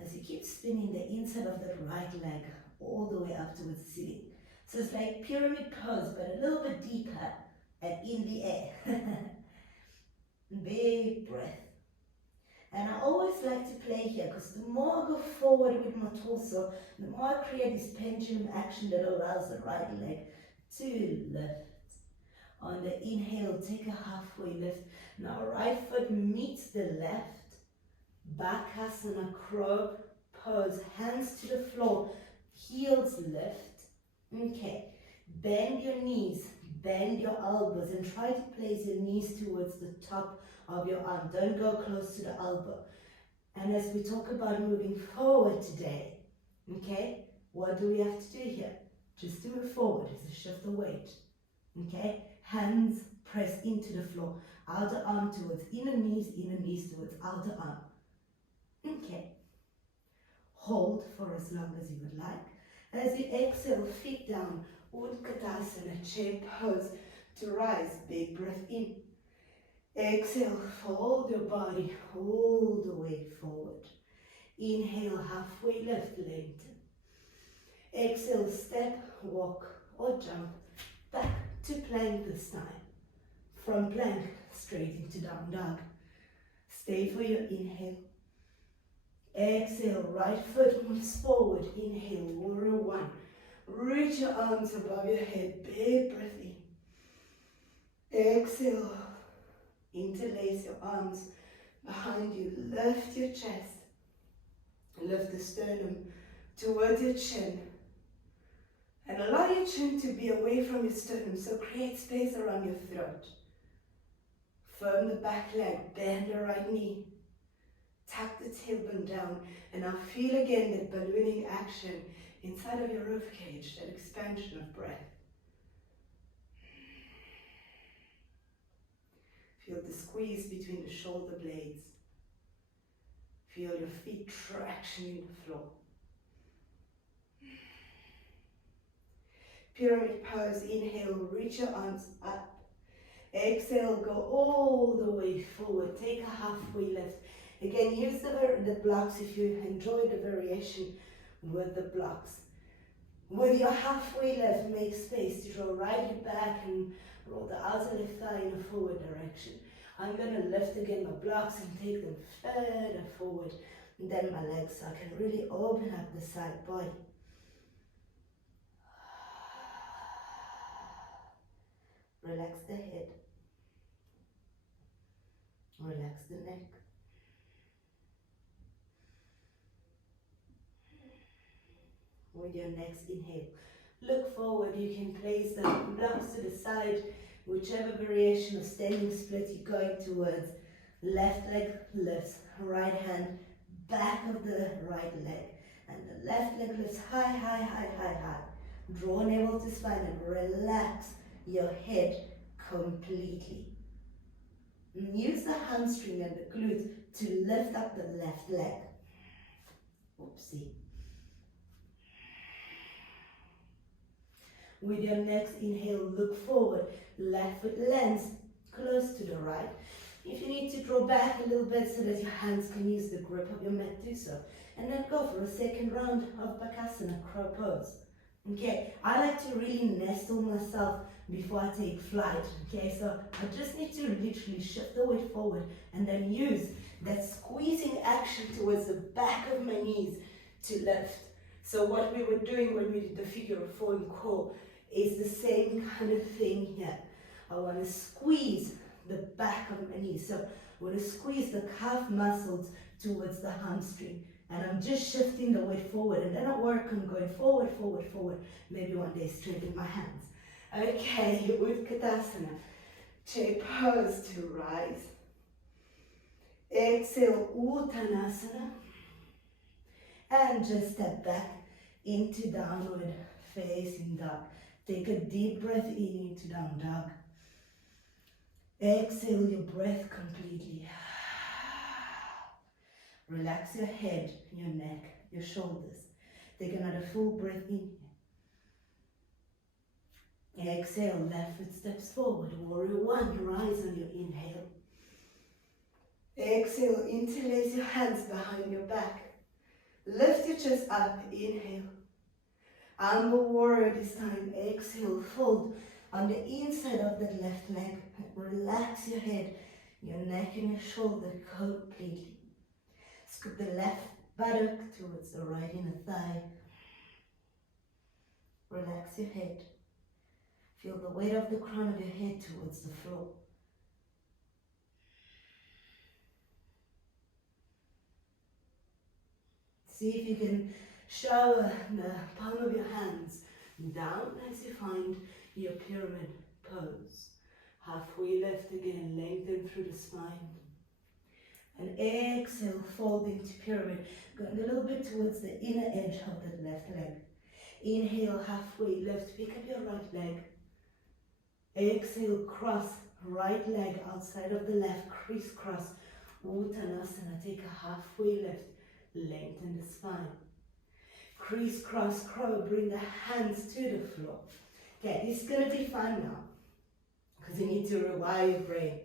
As you keep spinning the inside of that right leg all the way up towards the ceiling. So it's like pyramid pose, but a little bit deeper and in the air. Big breath. And I always like to play here because the more I go forward with my torso, the more I create this pendulum action that allows the right leg to lift. On the inhale, take a halfway lift. Now right foot meets the left. Bakasana, crow pose, hands to the floor, heels lift. Okay, bend your knees, bend your elbows, and try to place your knees towards the top of your arm. Don't go close to the elbow. And as we talk about moving forward today, okay, what do we have to do here? Just to move forward is to shift the weight. Okay, hands press into the floor, outer arm towards inner knees towards outer arm. Okay, hold for as long as you would like. As you exhale, feet down, Utkatasana, chair pose to rise. Big breath in. Exhale, fold your body all the way forward. Inhale, halfway lift, lengthen. Exhale, step, walk or jump back to plank this time. From plank, straight into down dog. Stay for your inhale. Exhale, right foot moves forward. Inhale, warrior one. Reach your arms above your head. Big breath in. Exhale, interlace your arms behind you. Lift your chest. Lift the sternum towards your chin. And allow your chin to be away from your sternum, so create space around your throat. Firm the back leg, bend the right knee. Tuck the tailbone down, and now feel again that ballooning action inside of your rib cage, that expansion of breath. Feel the squeeze between the shoulder blades. Feel your feet traction in the floor. Pyramid pose, inhale, reach your arms up. Exhale, go all the way forward. Take a halfway lift. Again, use the blocks if you enjoy the variation with the blocks. With your halfway lift, make space to draw right hip back and roll the outer left thigh in a forward direction. I'm going to lift again my blocks and take them further forward. And then my legs, so I can really open up the side body. Relax the head. Relax the neck. With your next inhale, look forward. You can place the blocks to the side, whichever variation of standing split you're going towards. Left leg lifts, right hand back of the right leg, and the left leg lifts high, high, high, high, high. Draw navel to spine and relax your head completely. Use the hamstring and the glutes to lift up the left leg. Oopsie. With your next inhale, look forward. Left foot lands close to the right. If you need to draw back a little bit so that your hands can use the grip of your mat, do so. And then go for a second round of Bakasana, crow pose. Okay, I like to really nestle myself before I take flight. Okay, so I just need to literally shift the weight forward and then use that squeezing action towards the back of my knees to lift. So what we were doing when we did the figure of 4 in core is the same kind of thing here. I want to squeeze the back of my knee. So I want to squeeze the calf muscles towards the hamstring. And I'm just shifting the weight forward. And then I work on going forward, forward, forward. Maybe one day straighten my hands. Okay, Utkatasana. Take pose to rise. Exhale, Uttanasana. And just step back into downward facing dog. Take a deep breath in into down dog. Exhale your breath completely. Relax your head, your neck, your shoulders. Take another full breath in. Exhale, left foot steps forward. Warrior 1, rise on your inhale. Exhale, interlace your hands behind your back. Lift your chest up, inhale. And the warrior this time, exhale, fold on the inside of that left leg. Relax your head, your neck and your shoulder completely. Scoop the left buttock towards the right inner thigh. Relax your head. Feel the weight of the crown of your head towards the floor. See if you can shower the palm of your hands down as you find your pyramid pose. Halfway lift again, lengthen through the spine. And exhale, fold into pyramid. Going a little bit towards the inner edge of that left leg. Inhale, halfway lift, pick up your right leg. Exhale, cross, right leg outside of the left, crisscross. Uttanasana, take a halfway lift, lengthen the spine. Crisscross crow, bring the hands to the floor. Okay, this is going to be fun now, because you need to rewire your brain.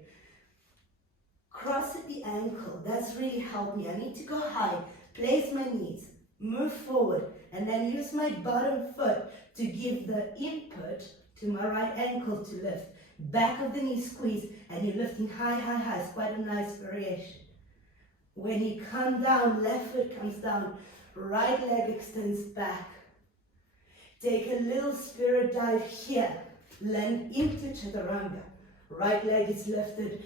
Cross at the ankle, that's really helped me. I need to go high, place my knees, move forward, and then use my bottom foot to give the input to my right ankle to lift. Back of the knee squeeze, and you're lifting high, high, high. It's quite a nice variation. When you come down, left foot comes down, right leg extends back. Take a little spirit dive here, land into chaturanga. Right leg is lifted,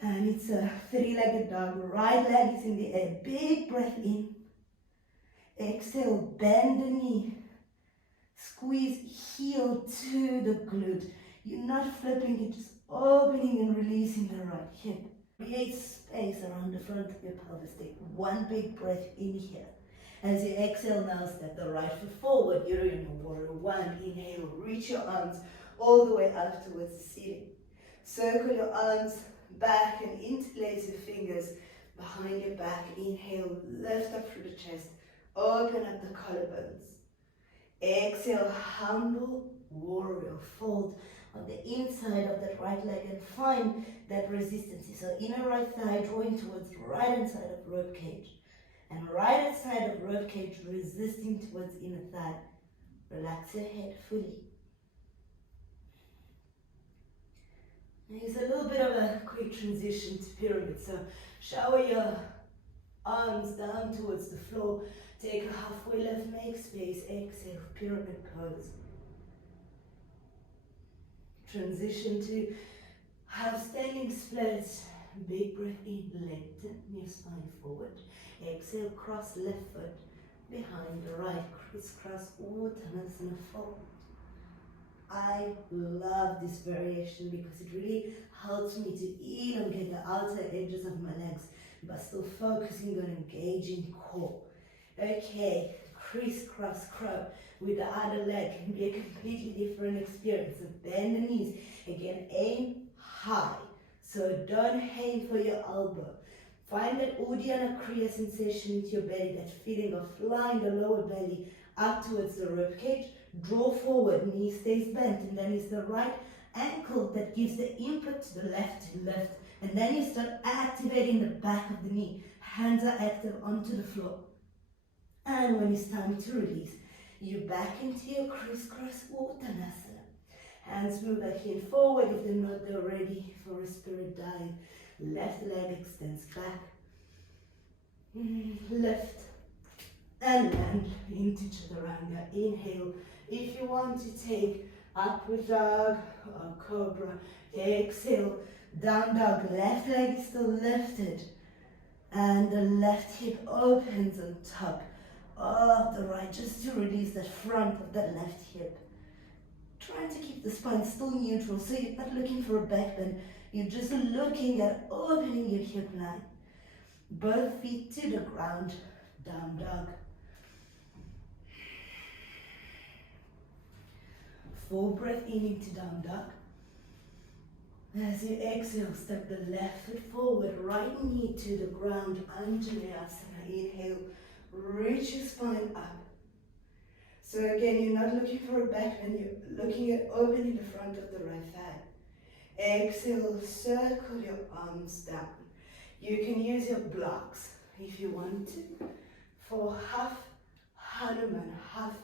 and it's a three-legged dog. Right leg is in the air. Big breath in. Exhale, bend the knee. Squeeze heel to the glute. You're not flipping, you're just opening and releasing the right hip. Create space around the front of your pelvis. Take one big breath in here. As you exhale now, step the right foot forward. You're in a warrior 1. Inhale, reach your arms all the way up towards the ceiling. Circle your arms back and interlace your fingers behind your back. Inhale, lift up through the chest. Open up the collarbones. Exhale, humble warrior. Fold on the inside of that right leg and find that resistance. So inner right thigh drawing towards the right hand side of rib cage. And right hand side of rib cage resisting towards inner thigh. Relax your head fully. Here's a little bit of a quick transition to pyramid. So shower your arms down towards the floor. Take a halfway lift, make space. Exhale, pyramid pose. Transition to half standing splits. Big breath in, lengthen your spine forward. Exhale, cross left foot behind the right, crisscross, Uttanasana, fold. I love this variation because it really helps me to elongate the outer edges of my legs, but still focusing on engaging core. Okay, crisscross crow with the other leg can be a completely different experience. So bend the knees. Again, aim high. So don't aim for your elbow. Find that Uddiyana Kriya sensation into your belly, that feeling of flying the lower belly up towards the rib cage. Draw forward, knee stays bent, and then it's the right ankle that gives the input to the left to lift. And then you start activating the back of the knee. Hands are active onto the floor. And when it's time to release, you back into your crisscross Uttanasana. Hands move back in forward if they're not there ready for a spirit dive. Left leg extends back. Lift. and land into chaturanga. Inhale. If you want to take upward dog or cobra, exhale. Down dog, left leg is still lifted. And the left hip opens on top of the right, just to release the front of that left hip. Trying to keep the spine still neutral, so you're not looking for a back bend. You're just looking at opening your hip line. Both feet to the ground, down dog. Full breath in into down dog. As you exhale, step the left foot forward, right knee to the ground, Anjaneyasana. Inhale, reach your spine up. So again, you're not looking for a back bend, you're looking at opening the front of the right thigh. Exhale, circle your arms down. You can use your blocks if you want to. For half Hanuman, half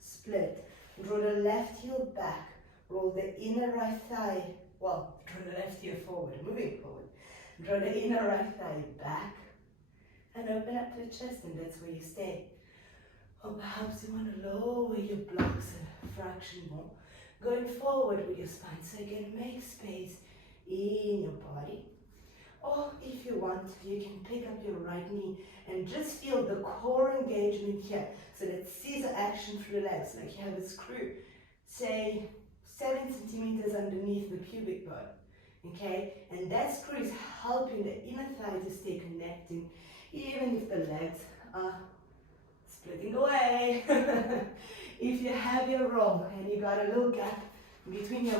split. Draw the left heel back, roll the inner right thigh, well, draw the left heel forward, moving forward. Draw the inner right thigh back and open up the chest, and that's where you stay. Or perhaps you want to lower your blocks a fraction more, going forward with your spine. So again, make space in your body. Or if you want, you can pick up your right knee and just feel the core engagement here. So that scissor action through the legs, like you have a screw, say 7 centimeters underneath the pubic bone. Okay, and that screw is helping the inner thigh to stay connecting, even if the legs are splitting away. If you have your roll and you got a little gap between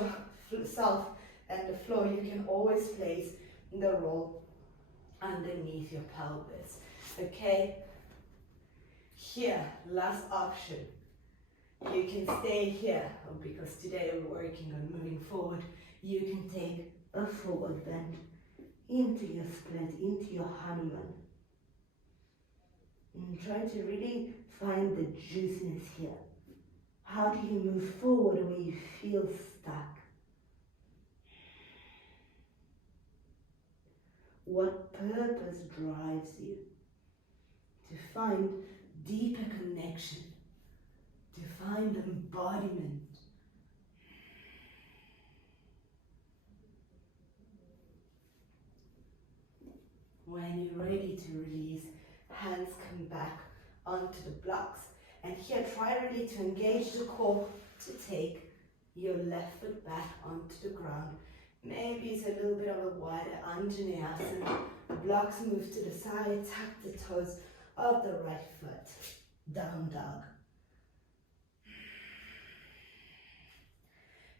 yourself and the floor, you can always place the roll underneath your pelvis. Okay, here, last option. You can stay here, because today we're working on moving forward. You can take a forward bend into your split, into your Hanuman. And try to really find the juiciness here. How do you move forward when you feel stuck? What purpose drives you to find deeper connection, to find embodiment? When you're ready to release, hands come back onto the blocks. And here, try really to engage the core to take your left foot back onto the ground. Maybe it's a little bit of a wider Anjaneyasana. Blocks move to the side, tap the toes of the right foot. Down dog.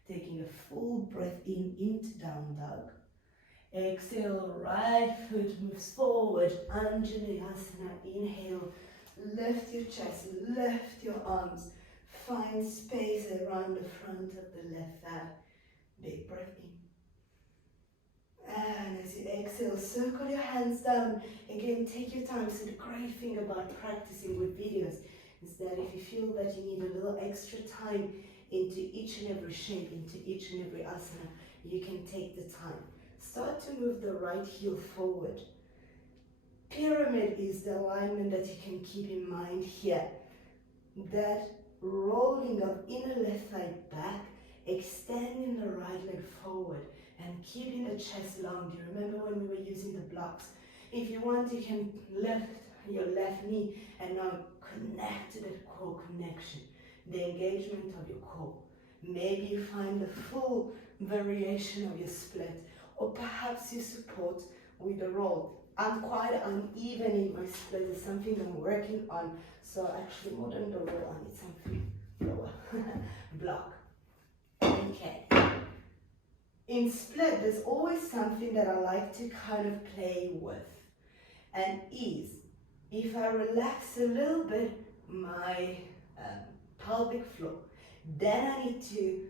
Taking a full breath in into down dog. Exhale, right foot moves forward, Anjaneyasana. Inhale, lift your chest, lift your arms. Find space around the front of the left thigh. Big breath in. And as you exhale, circle your hands down. Again, take your time. So the great thing about practicing with videos is that if you feel that you need a little extra time into each and every shape, into each and every asana, you can take the time. Start to move the right heel forward. Pyramid is the alignment that you can keep in mind here. That rolling of inner left thigh back, extending the right leg forward, and keeping the chest long. Do you remember when we were using the blocks? If you want, you can lift your left knee and now connect to that core connection, the engagement of your core. Maybe you find the full variation of your split, or perhaps you support with the roll. I'm quite uneven in my split. It's something I'm working on. So actually, more than the roll, I need something lower. Block. Okay. In split, there's always something that I like to kind of play with, and is, if I relax a little bit my pelvic floor, then I need to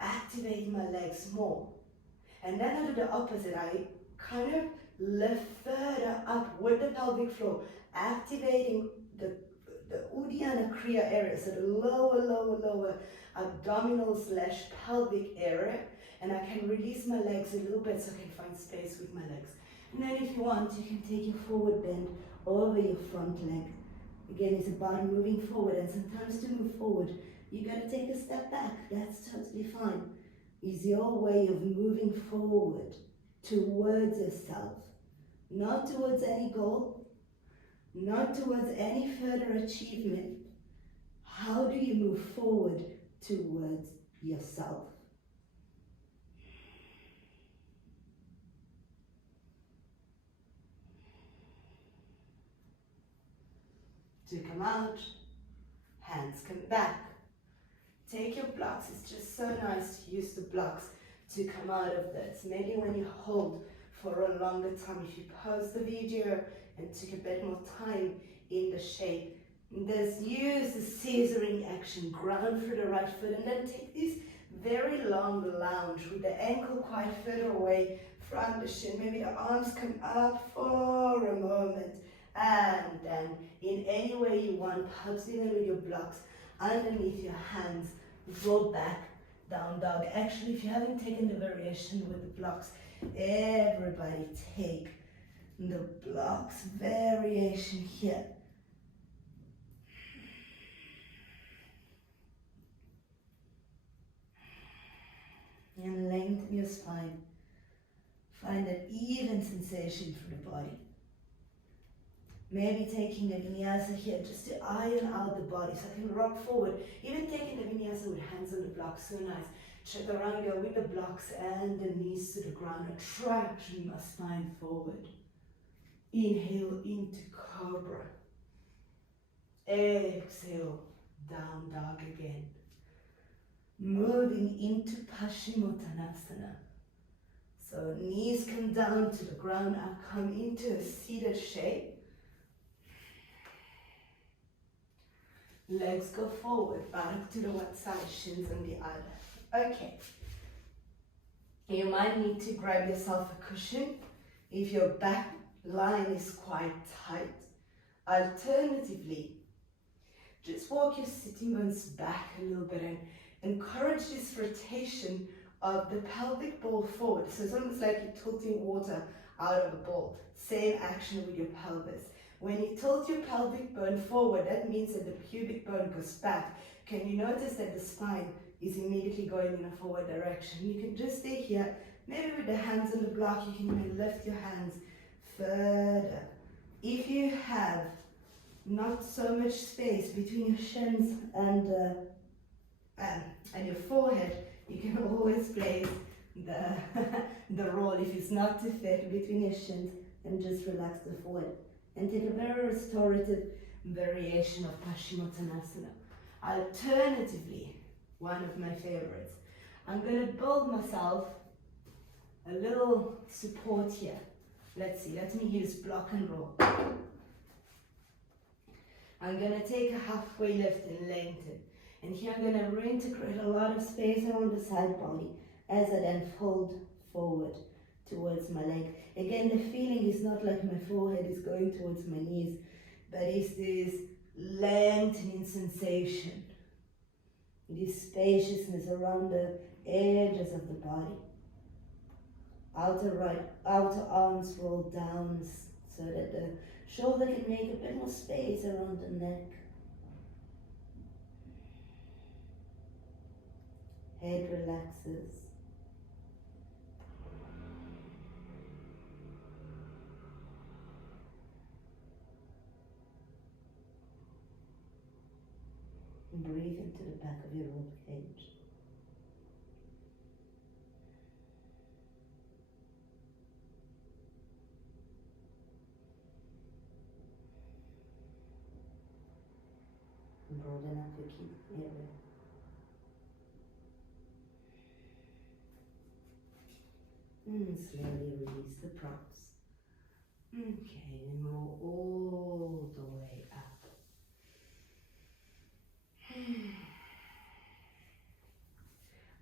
activate my legs more. And then I do the opposite. I kind of lift further up with the pelvic floor, activating the Uddiyana Kriya area, so the lower abdominal / pelvic area, and I can release my legs a little bit so I can find space with my legs. And then if you want, you can take your forward bend over your front leg, Again, it's about moving forward, and sometimes to move forward, you gotta take a step back. That's totally fine. Is your way of moving forward towards yourself, not towards any goal, not towards any further achievement. How do you move forward towards yourself? To come out, hands come back. Take your blocks. It's just so nice to use the blocks to come out of this. Maybe when you hold for a longer time, if you pause the video and took a bit more time in the shape, just use the scissoring action, ground through the right foot, and then take this very long lounge with the ankle quite further away from the shin. Maybe the arms come up for a moment, and then in any way you want, perhaps even with your blocks underneath your hands, roll back, down dog. Actually, if you haven't taken the variation with the blocks, everybody take the blocks variation here. And lengthen your spine. Find that even sensation through the body. Maybe taking a vinyasa here just to iron out the body so I can rock forward. Even taking the vinyasa with hands on the blocks, so nice. Chaturanga with the blocks and the knees to the ground. Attraction my spine forward. Inhale into cobra. Exhale, down dog again. Moving into Paschimottanasana. So knees come down to the ground. I come into a seated shape. Legs go forward, back to the one side, shins on the other. Okay. You might need to grab yourself a cushion if your back line is quite tight. Alternatively, just walk your sitting bones back a little bit and encourage this rotation of the pelvic ball forward. So it's almost like you're tilting water out of a bowl. Same action with your pelvis. When you tilt your pelvic bone forward, that means that the pubic bone goes back. Can you notice that the spine is immediately going in a forward direction? You can just stay here. Maybe with the hands on the block, you can even lift your hands further. If you have not so much space between your shins and your forehead, you can always place the, the roll if it's not too thick between your shins, and just relax the forehead. And take a very restorative variation of Paschimottanasana. Alternatively, one of my favorites, I'm going to build myself a little support here. Let's see, let me use block and roll. I'm going to take a halfway lift and lengthen. And here I'm going to reintegrate a lot of space around the side body as I then fold forward towards my leg. Again, the feeling is not like my forehead is going towards my knees, but it's this lengthening sensation, this spaciousness around the edges of the body. Outer arms roll down so that the shoulder can make a bit more space around the neck. Head relaxes. And breathe into the back of your rib cage. And broaden up your kidney area. And slowly release the props. Okay, and roll all the way up.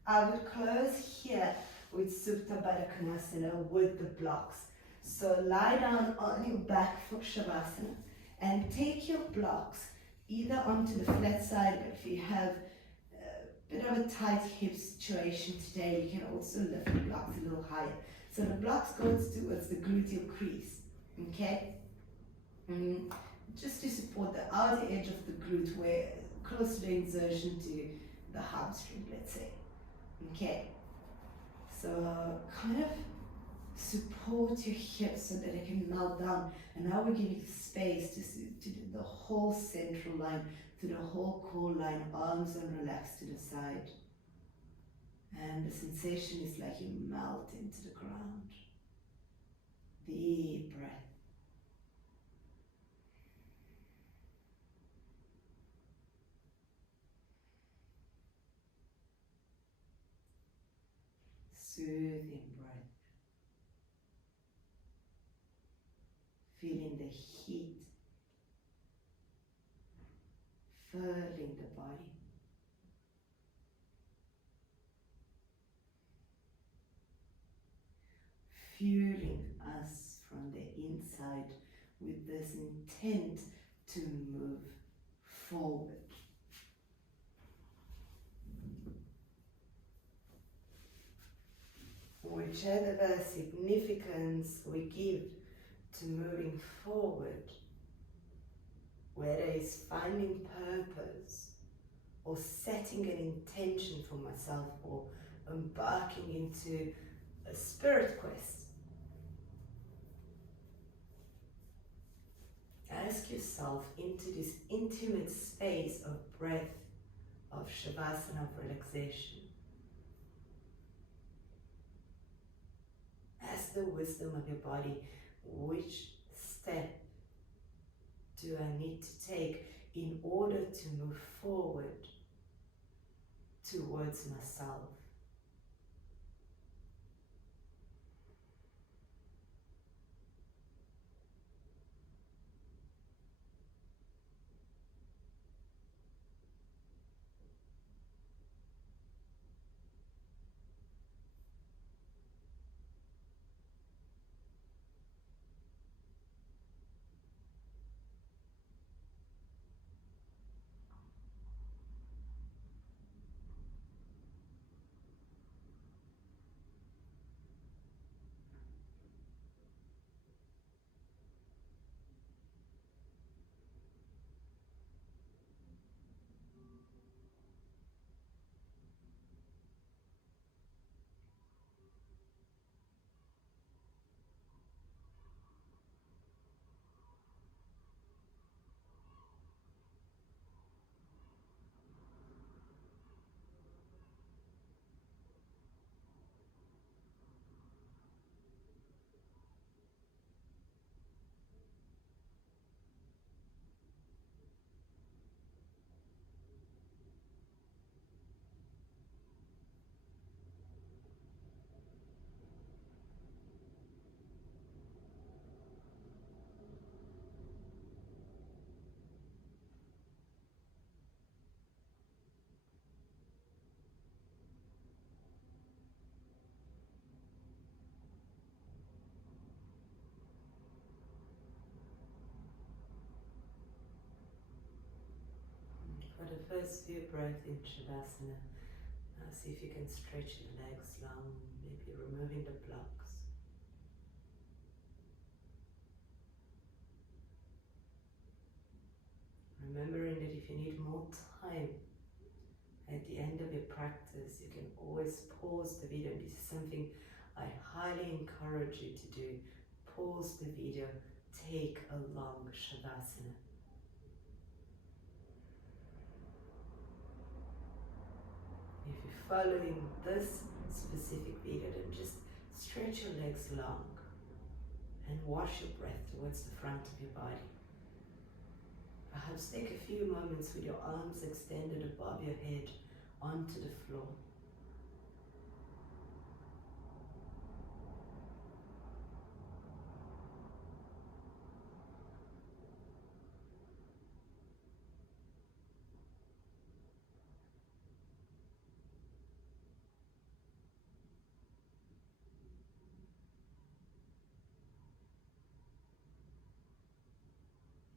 I would close here with Supta Baddha Konasana with the blocks. So lie down on your back for Shavasana and take your blocks either onto the flat side, but if you have a bit of a tight hip situation today, you can also lift the blocks a little higher. So the blocks goes towards the gluteal crease, okay? just to support the outer edge of the glute, where close to the insertion to the hamstring, let's say. Okay, so kind of support your hips so that it can melt down. And now we're giving space to the whole central line, to the whole core line, arms and relaxed to the side. And the sensation is like you melt into the ground. Deep breath. Soothing breath. Feeling the heat filling the body. Fueling us from the inside with this intent to move forward. Whichever significance we give to moving forward, whether it's finding purpose or setting an intention for myself or embarking into a spirit quest, ask yourself into this intimate space of breath, of Shavasana, of relaxation. Ask the wisdom of your body, which step do I need to take in order to move forward towards myself? For the first few breaths in Shavasana, see if you can stretch your legs long, maybe removing the blocks. Remembering that if you need more time at the end of your practice, you can always pause the video. This is something I highly encourage you to do. Pause the video, take a long Shavasana. If you're following this specific video, then just stretch your legs long and wash your breath towards the front of your body. Perhaps take a few moments with your arms extended above your head onto the floor.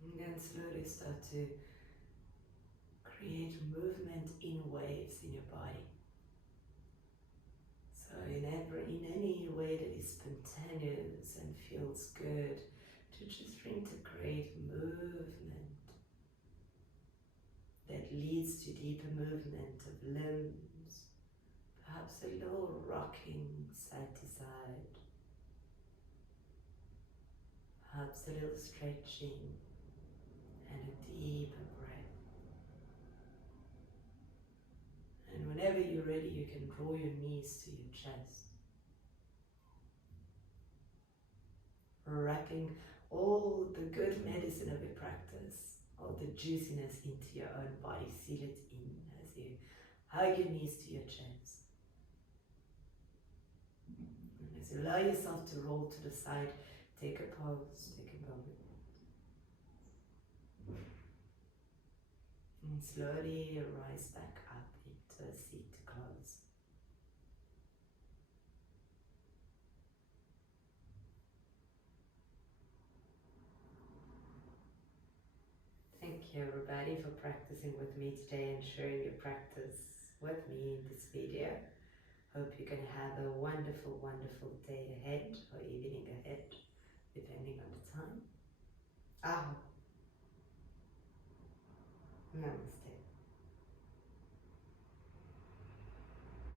And then slowly start to create movement in waves in your body. So in any way that is spontaneous and feels good, to just bring to create movement leads to deeper movement of limbs, perhaps a little rocking side to side, perhaps a little stretching, and a deeper breath. And whenever you're ready, you can draw your knees to your chest, wrapping all the good medicine of your practice, all the juiciness into your own body. Seal it in as you hug your knees to your chest. And as you allow yourself to roll to the side, take a pause, take a moment. And slowly rise back up into a seat to close. Thank you everybody for practicing with me today and sharing your practice with me in this video. Hope you can have a wonderful, wonderful day ahead or evening ahead, depending on the time. Namaste.